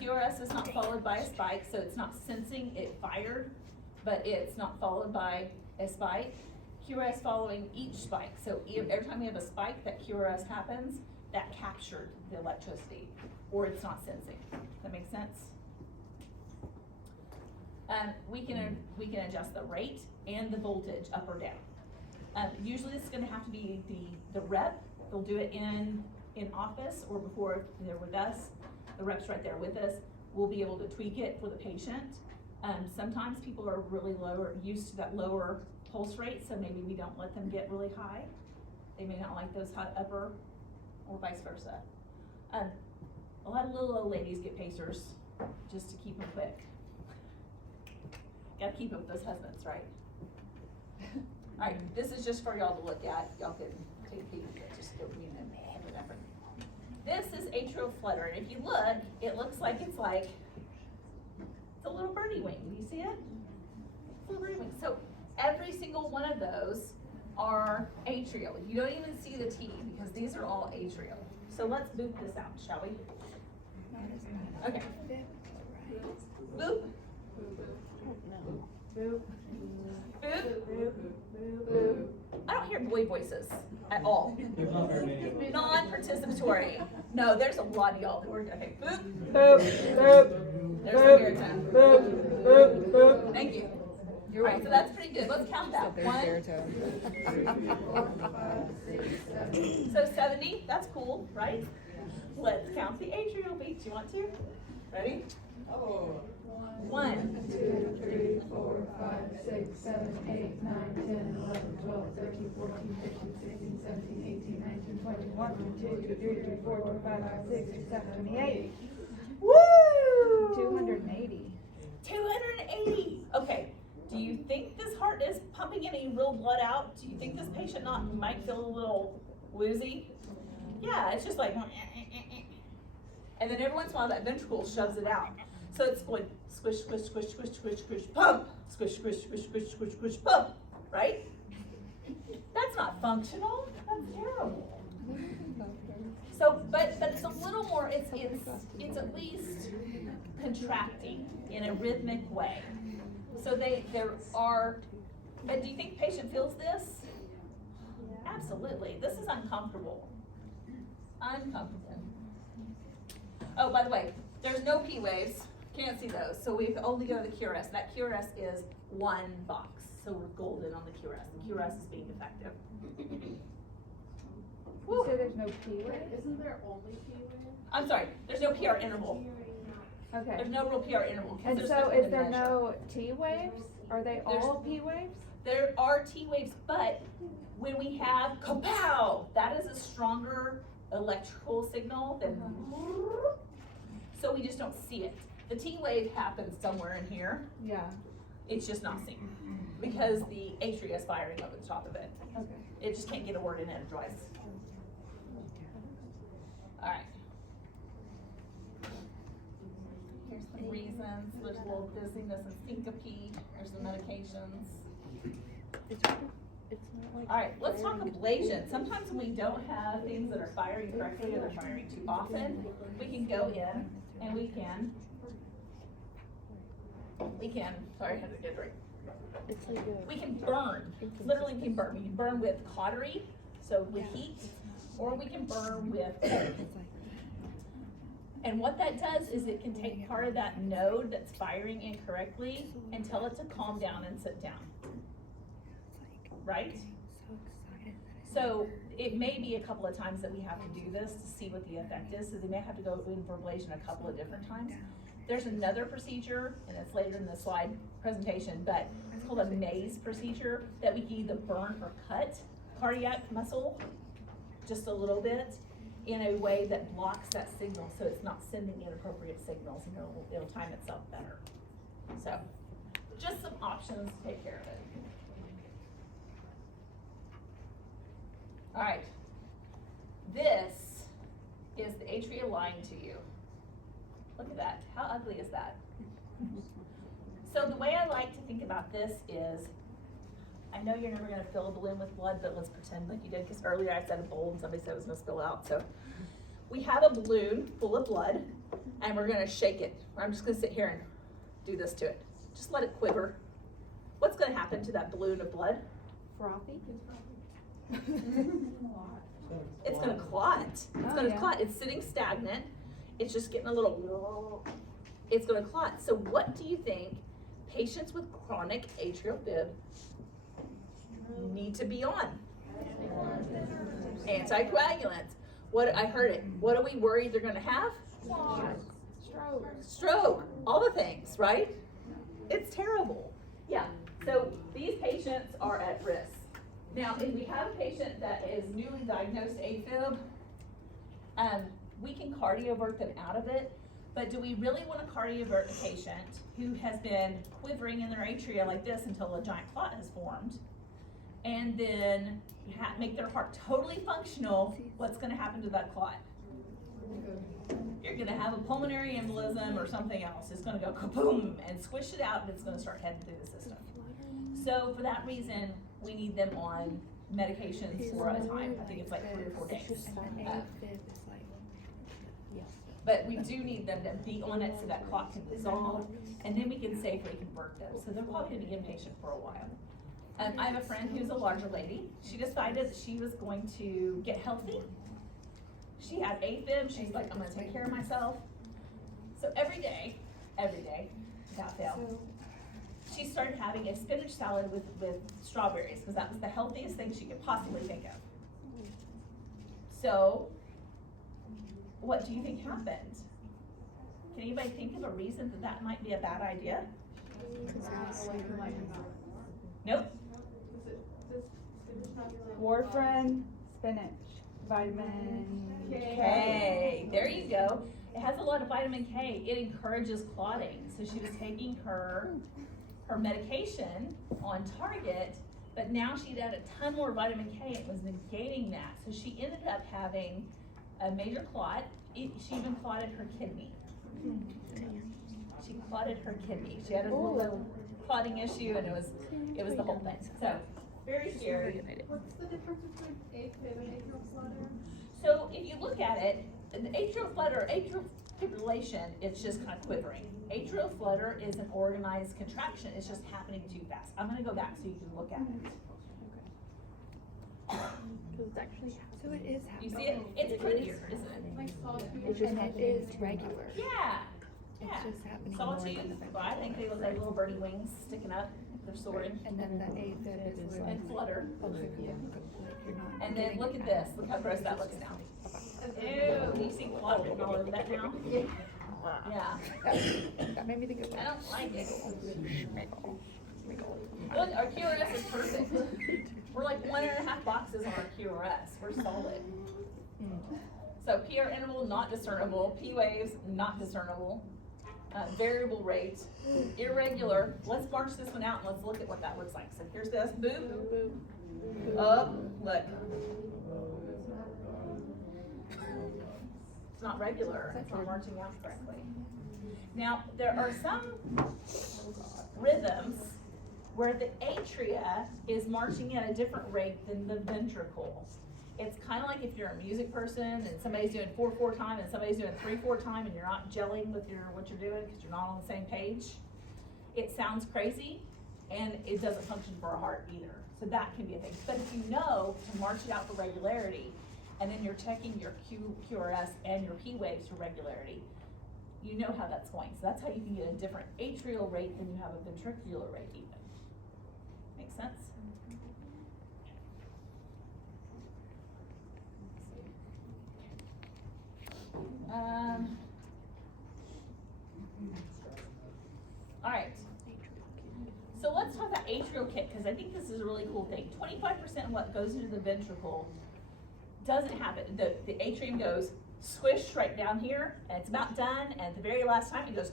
QRS is not followed by a spike, so it's not sensing it fired, but it's not followed by a spike. QRS following each spike, so every time we have a spike, that QRS happens, that captured the electricity, or it's not sensing. Does that make sense? We can adjust the rate and the voltage up or down. Usually this is gonna have to be the rep. They'll do it in office or before they're with us. The rep's right there with us. We'll be able to tweak it for the patient. Sometimes people are really used to that lower pulse rate, so maybe we don't let them get really high. They may not like those high upper, or vice versa. A lot of little old ladies get pacers just to keep them quick. Gotta keep up with those husbands, right? Alright, this is just for y'all to look at. Y'all can take a peek, but just don't be an effort. This is atrial flutter, and if you look, it looks like it's a little birdie wing. Do you see it? It's a little birdie wing. So every single one of those are atrial. You don't even see the T because these are all atrial. So let's boop this out, shall we? Okay. Boop. Boop. Boop. Boop. I don't hear boy voices at all. There's not very many of them. Non-participatory. No, there's a lot of y'all that work. Okay. Boop. Boop, boop, There's a baritone. boop, boop, boop. Thank you. All right, so that's pretty good. Let's count that. 1, so 70. That's cool, right? Let's count the atrial beats. You want to? Ready? 1, 2, 3, 4, 5, 6, 7, 8, 9, 10, 11, 12, 13, 14, 15, 16, 17, 18, 19, 20, 21, 22, 23, 24, 25, 26, 27, 28. Woo! 280. 280. Okay. Do you think this heart is pumping any real blood out? Do you think this patient might feel a little woozy? Yeah, it's just like, and then every once in a while that ventricle shoves it out. So it's going squish, squish, squish, squish, squish, squish, pump, squish, squish, squish, squish, squish, squish, pump, right? That's not functional. That's terrible. So, but it's a little more. It's at least contracting in a rhythmic way. So there are. But do you think the patient feels this? Absolutely. This is uncomfortable. Uncomfortable. Oh, by the way, there's no P waves. Can't see those. So we only go to the QRS. That QRS is one box. So we're golden on the QRS. The QRS is being effective. You say there's no P Wait, wave? isn't there only P wave? I'm sorry. There's no PR interval. Okay. There's no real PR interval. 'Cause And there's so nothing is to there measure. no T waves? Are they all P waves? There are T waves, but when we have kapow, that is a stronger electrical signal than, so we just don't see it. The T wave happens somewhere in here. Yeah. It's just not seen because the atria is firing over the top of it. Okay. It just can't get a word in edgewise. All right. Here's some reasons. There's a little dizziness and syncope. There's the medications. All right, let's talk ablation. Sometimes when we don't have things that are firing correctly or they're firing too often, we can go in and we can, sorry, I had to get a drink. We can burn, literally we can burn. We can burn with cautery, so with heat, or we can burn with cold. And what that does is it can take part of that node that's firing incorrectly and tell it to calm down and sit down. Right? So it may be a couple of times that we have to do this to see what the effect is. So they may have to go in for ablation a couple of different times. There's another procedure, and it's later in the slide presentation, but it's called a maze procedure that we can either burn or cut cardiac muscle just a little bit in a way that blocks that signal so it's not sending inappropriate signals, and it'll time itself better. So just some options to take care of it. All right, this is the atria lying to you. Look at that, how ugly is that? So the way I like to think about this is, I know you're never gonna fill a balloon with blood, but let's pretend like you did, because earlier I said a bowl and somebody said it was gonna spill out. So we have a balloon full of blood and we're gonna shake it. I'm just gonna sit here and do this to it. Just let it quiver. What's gonna happen to that balloon of blood? Frothy? It's gonna clot. It's gonna clot. It's sitting stagnant. It's just getting a little, it's gonna clot. So what do you think patients with chronic atrial fib need to be on? Anticoagulants. What, I heard it. What are we worried they're gonna have? Stroke. All the things, right? It's terrible. Yeah, so these patients are at risk. Now, if we have a patient that is newly diagnosed AFib, we can cardiovert them out of it, but do we really want to cardiovert a patient who has been quivering in their atria like this until a giant clot has formed, and then make their heart totally functional? What's going to happen to that clot? You're going to have a pulmonary embolism or something else. It's going to go kaboom and squish it out, and it's going to start heading through the system. So for that reason, we need them on medications for a time. I think it's like 3 or 4 days. But we do need them to be on it so that clot can dissolve, and then we can safely convert them. So they're probably gonna be inpatient for a while. I have a friend who's a larger lady. She decided that she was going to get healthy. She had AFib. She's like, I'm gonna take care of myself. So every day, without fail, she started having a spinach salad with strawberries, because that was the healthiest thing she could possibly think of. So, what do you think happened? Can anybody think of a reason that might be a bad idea? Nope. Does spinach not be like? Warfarin, spinach, vitamin K. There you go. It has a lot of vitamin K. It encourages clotting. So she was taking her medication on target, but now she'd had a ton more vitamin K. It was negating that. So she ended up having a major clot. She even clotted her kidney. She clotted her kidney. She had a little clotting issue, and it was the whole thing. So very scary. What's the difference between AFib and atrial flutter? So if you look at it, the atrial flutter, atrial fibrillation, it's just kind of quivering. Atrial flutter is an organized contraction. It's just happening too fast. I'm gonna go back so you can look at it. So it is You happening. see it? It's prettier, isn't it? Like sawtooth? It's just, it is regular. Yeah. Yeah. It's just happening more Sawtooth, than the well, I think they look like little birdie wings sticking up. They're soaring. And then the AFib is like, And flutter. you're not And then getting look it at back. this. Look how gross that looks now. Ew, do you see blood written all over that now? Yeah. That made me think of I don't like it. Look, our QRS is perfect. We're like 1.5 boxes on our QRS. We're solid. So PR interval, not discernible. P waves, not discernible. Variable rate, irregular. Let's march this one out and let's look at what that looks like. So here's this, boop, up, look. It's not regular, it's not marching out correctly. Now, there are some rhythms where the atria is marching at a different rate than the ventricle. It's kind of like if you're a music person and somebody's doing 4/4 time and somebody's doing 3/4 time and you're not gelling with what you're doing because you're not on the same page. It sounds crazy and it doesn't function for a heart either. So that can be a thing. But if you know to march it out for regularity and then you're checking your QRS and your P waves for regularity, you know how that's going. So that's how you can get a different atrial rate than you have a ventricular rate even. Make sense? All right. So let's talk about atrial kick, because I think this is a really cool thing. 25% of what goes into the ventricle doesn't happen. The atrium goes squish right down here, and it's about done, and at the very last time it goes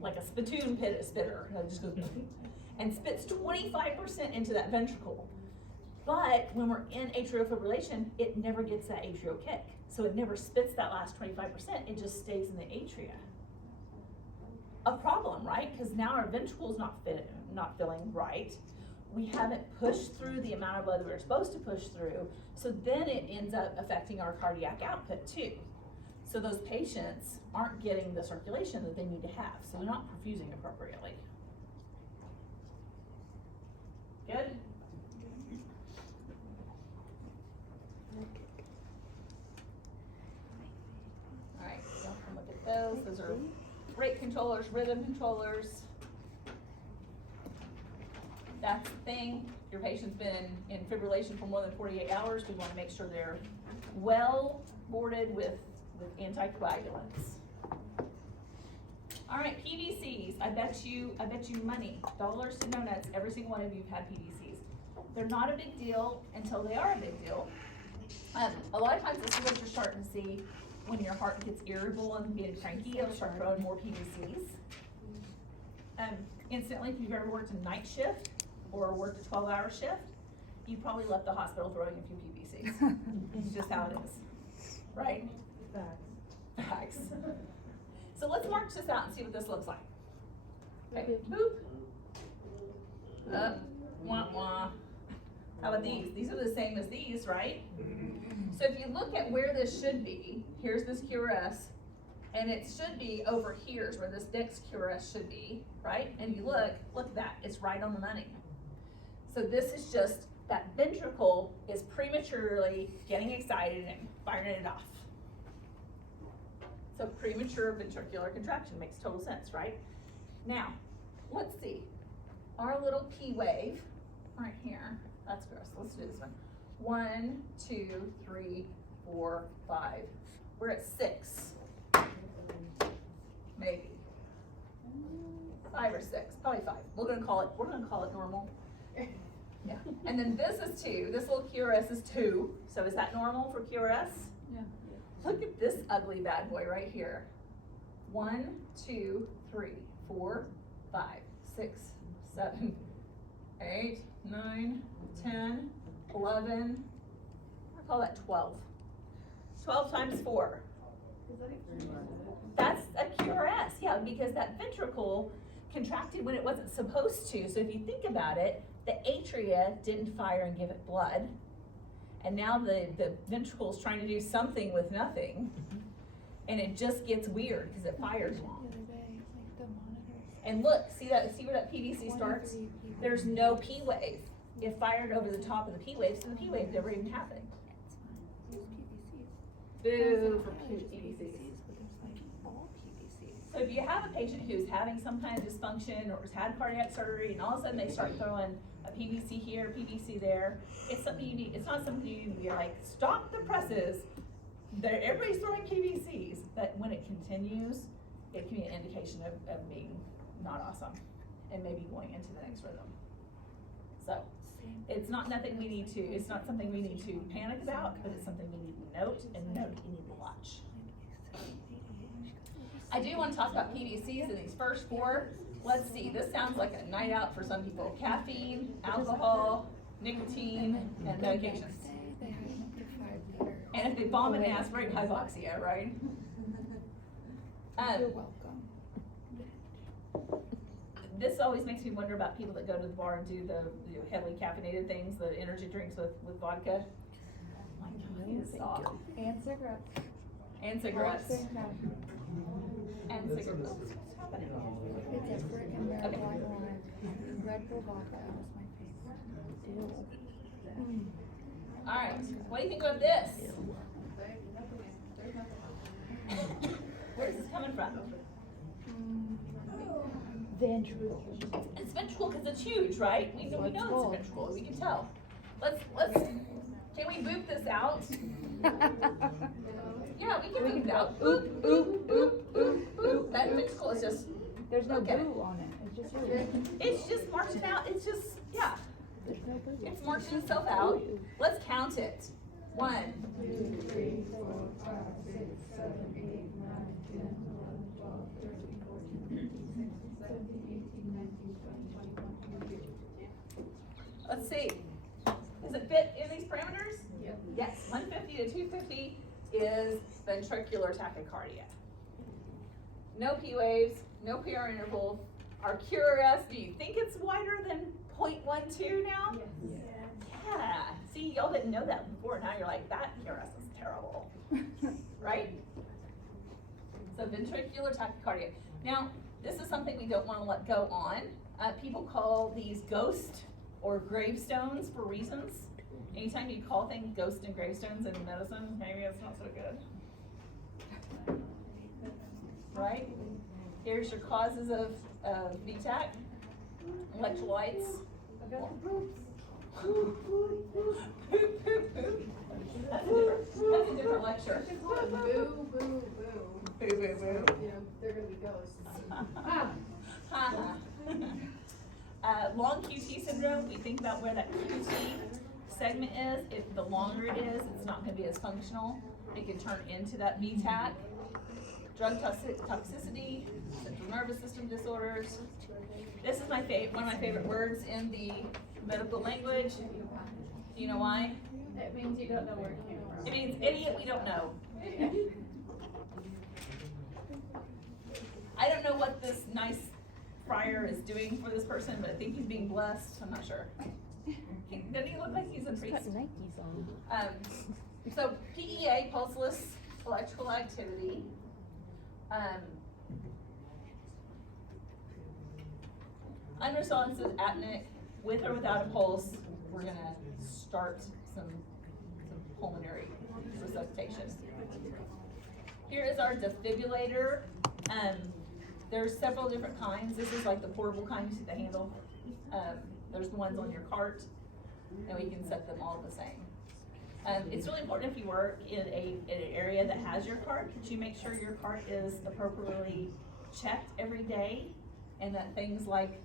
like a spittoon spitter. It just goes and spits 25% into that ventricle. But when we're in atrial fibrillation, it never gets that atrial kick. So it never spits that last 25%, it just stays in the atria. A problem, right? Because now our ventricle is not filling right. We haven't pushed through the amount of blood that we're supposed to push through, so then it ends up affecting our cardiac output too. So those patients aren't getting the circulation that they need to have, so they're not perfusing appropriately. Good? All right, so look at those. Those are rate controllers, rhythm controllers. That's the thing. Your patient's been in fibrillation for more than 48 hours. We want to make sure they're well boarded with anticoagulants. All right, PVCs. I bet you money, dollars to donuts, every single one of you have had PVCs. They're not a big deal until they are a big deal. A lot of times this is what you're starting to see when your heart gets irritable and getting cranky. It'll start throwing more PVCs. Incidentally, if you've ever worked a night shift or worked a 12-hour shift, you probably left the hospital throwing a few PVCs. It's just how it is, right? Facts. So let's march this out and see what this looks like. Okay, boop. Up, wah, wah. How about these? These are the same as these, right? So if you look at where this should be, here's this QRS, and it should be over here is where this next QRS should be, right? And you look at that, it's right on the money. So this is just, that ventricle is prematurely getting excited and firing it off. So premature ventricular contraction makes total sense, right? Now, let's see. Our little P wave right here, that's gross, let's do this one. 1, 2, 3, 4, 5. We're at 6. Maybe. 5 or 6, probably 5. We're gonna call it normal. Yeah, and then this is 2, this little QRS is 2, so is that normal for QRS? Yeah. Look at this ugly bad boy right here. 1, 2, 3, 4, 5, 6, 7, 8, 9, 10, 11, I call that 12. 12 times 4. That's a QRS, yeah, because that ventricle contracted when it wasn't supposed to. So if you think about it, the atria didn't fire and give it blood. And now the ventricle is trying to do something with nothing. And it just gets weird because it fires wrong. The other day, like the monitors. And look, see where that PVC starts? 23 people. There's no P wave. It fired over the top of the P wave, so the P wave never even happened. It's fine. Use PVCs. Boo for I was PVCs. PVCs, but there's like all PVCs. So if you have a patient who's having some kind of dysfunction or has had cardiac surgery and all of a sudden they start throwing a PVC here, PVC there, it's something you need, it's not something you need to be like, stop the presses. Everybody's throwing PVCs, but when it continues, it can be an indication of being not awesome and maybe going into the next rhythm. So it's not something we need to panic about, but it's something we need to note and note we need to watch. I do want to talk about PVCs in these first 4. Let's see, this sounds like a night out for some people. Caffeine, alcohol, nicotine, and medications. They have up to 5 liter. And if they vomit and aspirate, hypoxia, right? You're welcome. This always makes me wonder about people that go to the bar and do the heavily caffeinated things, the energy drinks with vodka. Oh my God, it is soft. And cigarettes. And cigarettes. All at the same time. And cigarettes. What's happening? It's a freaking Red Okay. Black Line. Red Bull vodka was my favorite. Ew. All right, what do you think of this? Where's this coming from? Ventricle. It's ventricle because it's huge, right? We know it's a ventricle. We can tell. Can we boop this out? Yeah, we can boop it out. Boop, boop, boop, boop, boop. That ventricle is just. There's no Okay. boo on it. It's just you. It's just marching out. It's just, yeah. There's no boo. It's marching itself out. Let's count it. 1, 2, 3, 4, 5, 6, 7, 8, 9, 10, 11, 12, 13, 14, 15, 16, 17, 18, 19, 20, 21, 22. let's see. Does it fit in these parameters? Yep. Yes, 150 to 250 is ventricular tachycardia. No P waves, no PR interval. Our QRS, do you think it's wider than 0.12 now? Yeah. See, y'all didn't know that before. Now you're like, that QRS is terrible, right? So ventricular tachycardia. Now, this is something we don't want to let go on. People call these ghost or gravestones for reasons. Anytime you call things ghost and gravestones in medicine, maybe it's not so good. Right? Here's your causes of VTAC, electrolytes. That's a different lecture. Boo, boo, boo. Boo, boo, boo. You know, they're gonna be ghosts. Long QT syndrome, we think about where that QT segment is. If the longer it is, it's not gonna be as functional. It can turn into that VTAC. Drug toxicity, central nervous system disorders. This is one of my favorite words in the medical language. Do you know why? It means you don't know where it came from. It means idiot we don't know. I don't know what this nice friar is doing for this person, but I think he's being blessed. I'm not sure. Doesn't he look like he's a priest? Nikes on. So PEA, pulseless electrical activity. Unresponsive apneic, with or without a pulse, we're gonna start some pulmonary resuscitation. Here is our defibrillator. There's several different kinds. This is like the portable kind, you see the handle. There's the ones on your cart, and we can set them all the same. It's really important if you work in an area that has your cart, that you make sure your cart is appropriately checked every day. and that things like,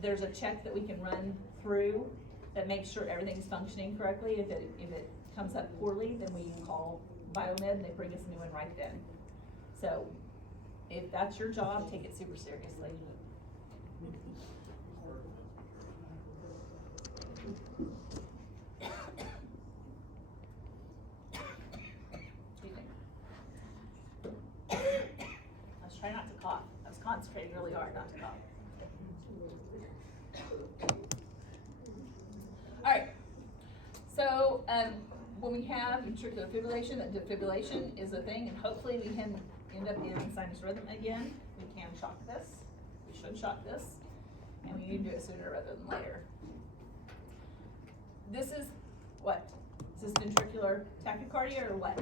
there's a check that we can run through that makes sure everything's functioning correctly. If it comes up poorly, then we can call Biomed and they bring us a new one right then. So, if that's your job, take it super seriously. Excuse me. Let's try not to cough. I was concentrating really hard not to cough. Alright, so, when we have ventricular fibrillation, that defibrillation is a thing, and hopefully we can end up getting sinus rhythm again. We can shock this, we should shock this, and we need to do it sooner rather than later. This is what? Is this ventricular tachycardia or what?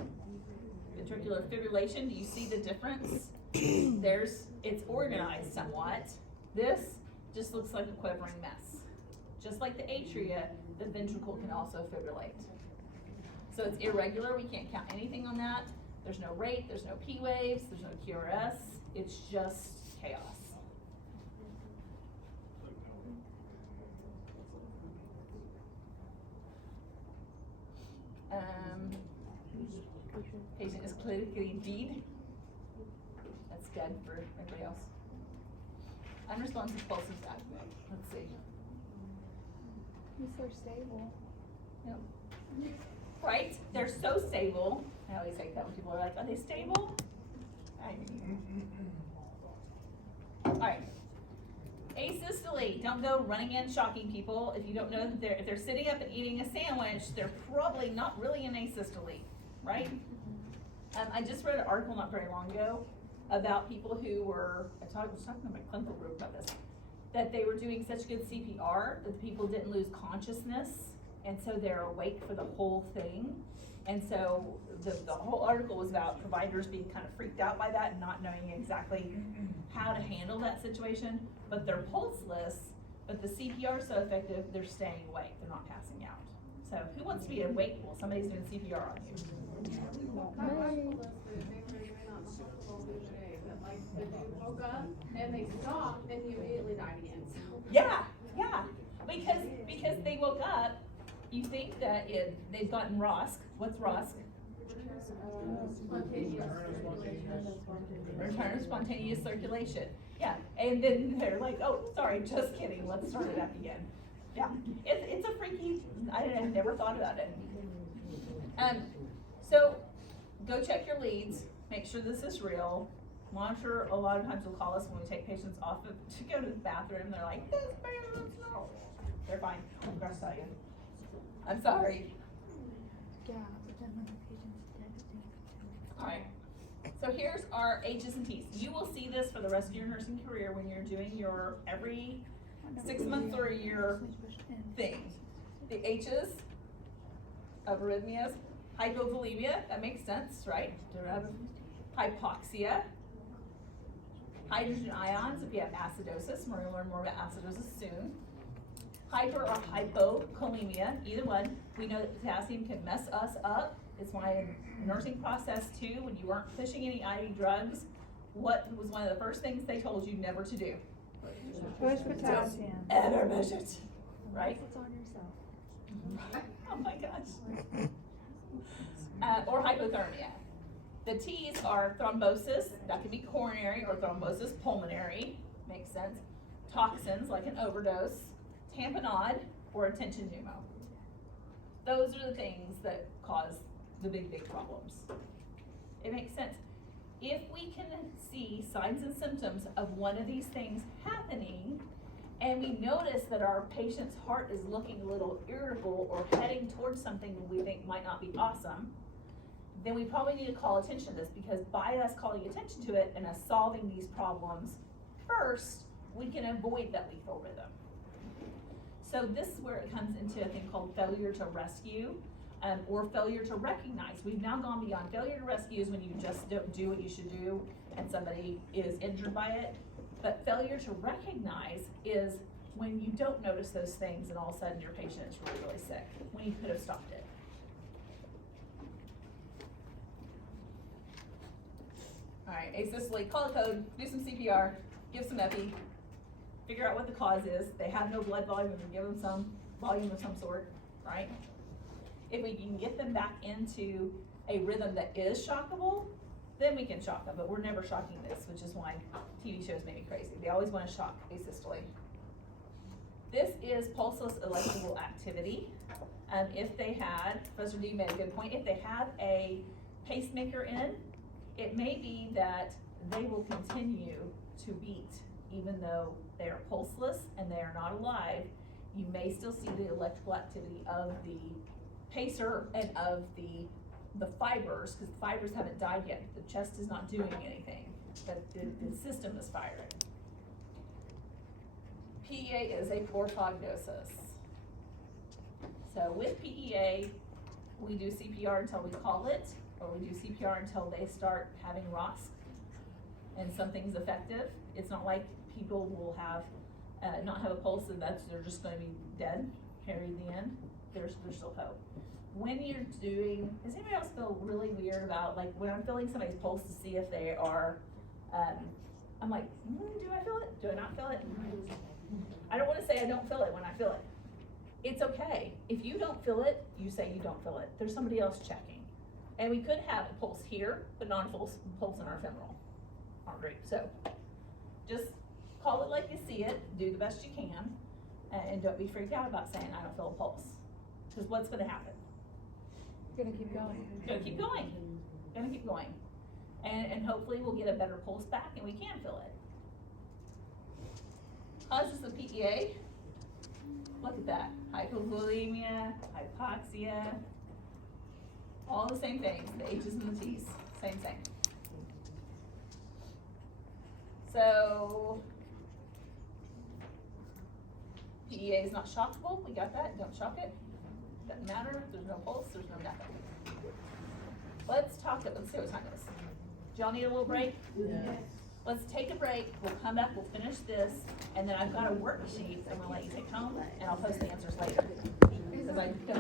Ventricular fibrillation, do you see the difference? It's organized somewhat. This just looks like a quivering mess. Just like the atria, the ventricle can also fibrillate. So it's irregular, we can't count anything on that. There's no rate, there's no P waves, there's no QRS, it's just chaos. Patient is clinically deed. That's good for everybody else. Unresponsive pulses active. Let's see. He's so stable. Yep. Right? They're so stable. I always say that when people are like, are they stable? Alright. Asystole. Don't go running in shocking people. If you don't know that if they're sitting up and eating a sandwich, they're probably not really in asystole, right? I just read an article not very long ago about people who were, I was talking to my clinical group about this, that they were doing such good CPR that the people didn't lose consciousness, and so they're awake for the whole thing. And so the whole article was about providers being kind of freaked out by that and not knowing exactly how to handle that situation, but they're pulseless, but the CPR is so effective, they're staying awake, they're not passing out. So who wants to be awake while somebody's doing CPR on you? That article listed, they were doing on the hospital the other day, that like the dude woke up and they stopped and he immediately died again, so. Yeah, because they woke up, you think that they've gotten ROSC. What's ROSC? Spontaneous circulation. Return of spontaneous circulation. Yeah, and then they're like, oh, sorry, just kidding, let's start it up again. Yeah, it's a freaky, I never thought about it. So, go check your leads, make sure this is real. Monitor, a lot of times will call us when we take patients off to go to the bathroom, they're like, this patient's no. They're fine, I'm gonna tell you. I'm sorry. Yeah, but then when the patient's dead, it's gonna Alright, so here's our H's and T's. You will see this for the rest of your nursing career when you're doing your every 6 months or a year thing. The H's of arrhythmias, hypovolemia, that makes sense, right? Hypoxia, hydrogen ions if you have acidosis, we're gonna learn more about acidosis soon. Hyper or hypokalemia, either one. We know that potassium can mess us up. It's why in nursing process too, when you weren't pushing any IV drugs, what was one of the first things they told you never to do? Push potassium. Ever measure it, right? It's on yourself. Oh my gosh. Or hypothermia. The T's are thrombosis, that could be coronary or thrombosis pulmonary, makes sense. Toxins, like an overdose, tamponade, or a tension pneumo. Those are the things that cause the big problems. It makes sense. If we can see signs and symptoms of one of these things happening, and we notice that our patient's heart is looking a little irritable or heading towards something we think might not be awesome, then we probably need to call attention to this, because by us calling attention to it and us solving these problems first, we can avoid that lethal rhythm. So this is where it comes into a thing called failure to rescue, or failure to recognize. We've now gone beyond failure to rescue is when you just don't do what you should do and somebody is injured by it. But failure to recognize is when you don't notice those things and all of a sudden your patient is really, really sick, when you could have stopped it. All right, asystole, call a code, do some CPR, give some epi, figure out what the cause is, they have no blood volume, we give them some volume of some sort, right? If we can get them back into a rhythm that is shockable, then we can shock them, but we're never shocking this, which is why TV shows make me crazy. They always wanna shock asystole. This is pulseless electrical activity. If they had, Professor D made a good point, if they have a pacemaker in, it may be that they will continue to beat even though they are pulseless and they are not alive. You may still see the electrical activity of the pacer and of the fibers, because the fibers haven't died yet. The chest is not doing anything, but the system is firing. PEA is a poor prognosis. So with PEA, we do CPR until we call it, or we do CPR until they start having ROSC and something's effective. It's not like people will have, not have a pulse and they're just gonna be dead, carry the end. There's still hope. When you're doing, does anybody else feel really weird about, like, when I'm feeling somebody's pulse to see if they are, I'm like, do I feel it? Do I not feel it? I don't wanna say I don't feel it when I feel it. It's okay. If you don't feel it, you say you don't feel it. There's somebody else checking. And we could have a pulse here, but not a pulse in our femoral artery. So just call it like you see it, do the best you can, and don't be freaked out about saying I don't feel a pulse. Because what's gonna happen? Gonna keep going. Gonna keep going. Gonna keep going. And hopefully we'll get a better pulse back and we can feel it. Causes of PEA. Look at that. Hypovolemia, hypoxia, all the same things, the H's and the T's, same thing. So, PEA is not shockable, we got that, don't shock it. Doesn't matter, there's no pulse, there's no nothing. Let's see what time it is. Do y'all need a little break? Yes. Let's take a break, we'll come back, we'll finish this, and then I've got a worksheet I'm gonna let you take home, and I'll post the answers later.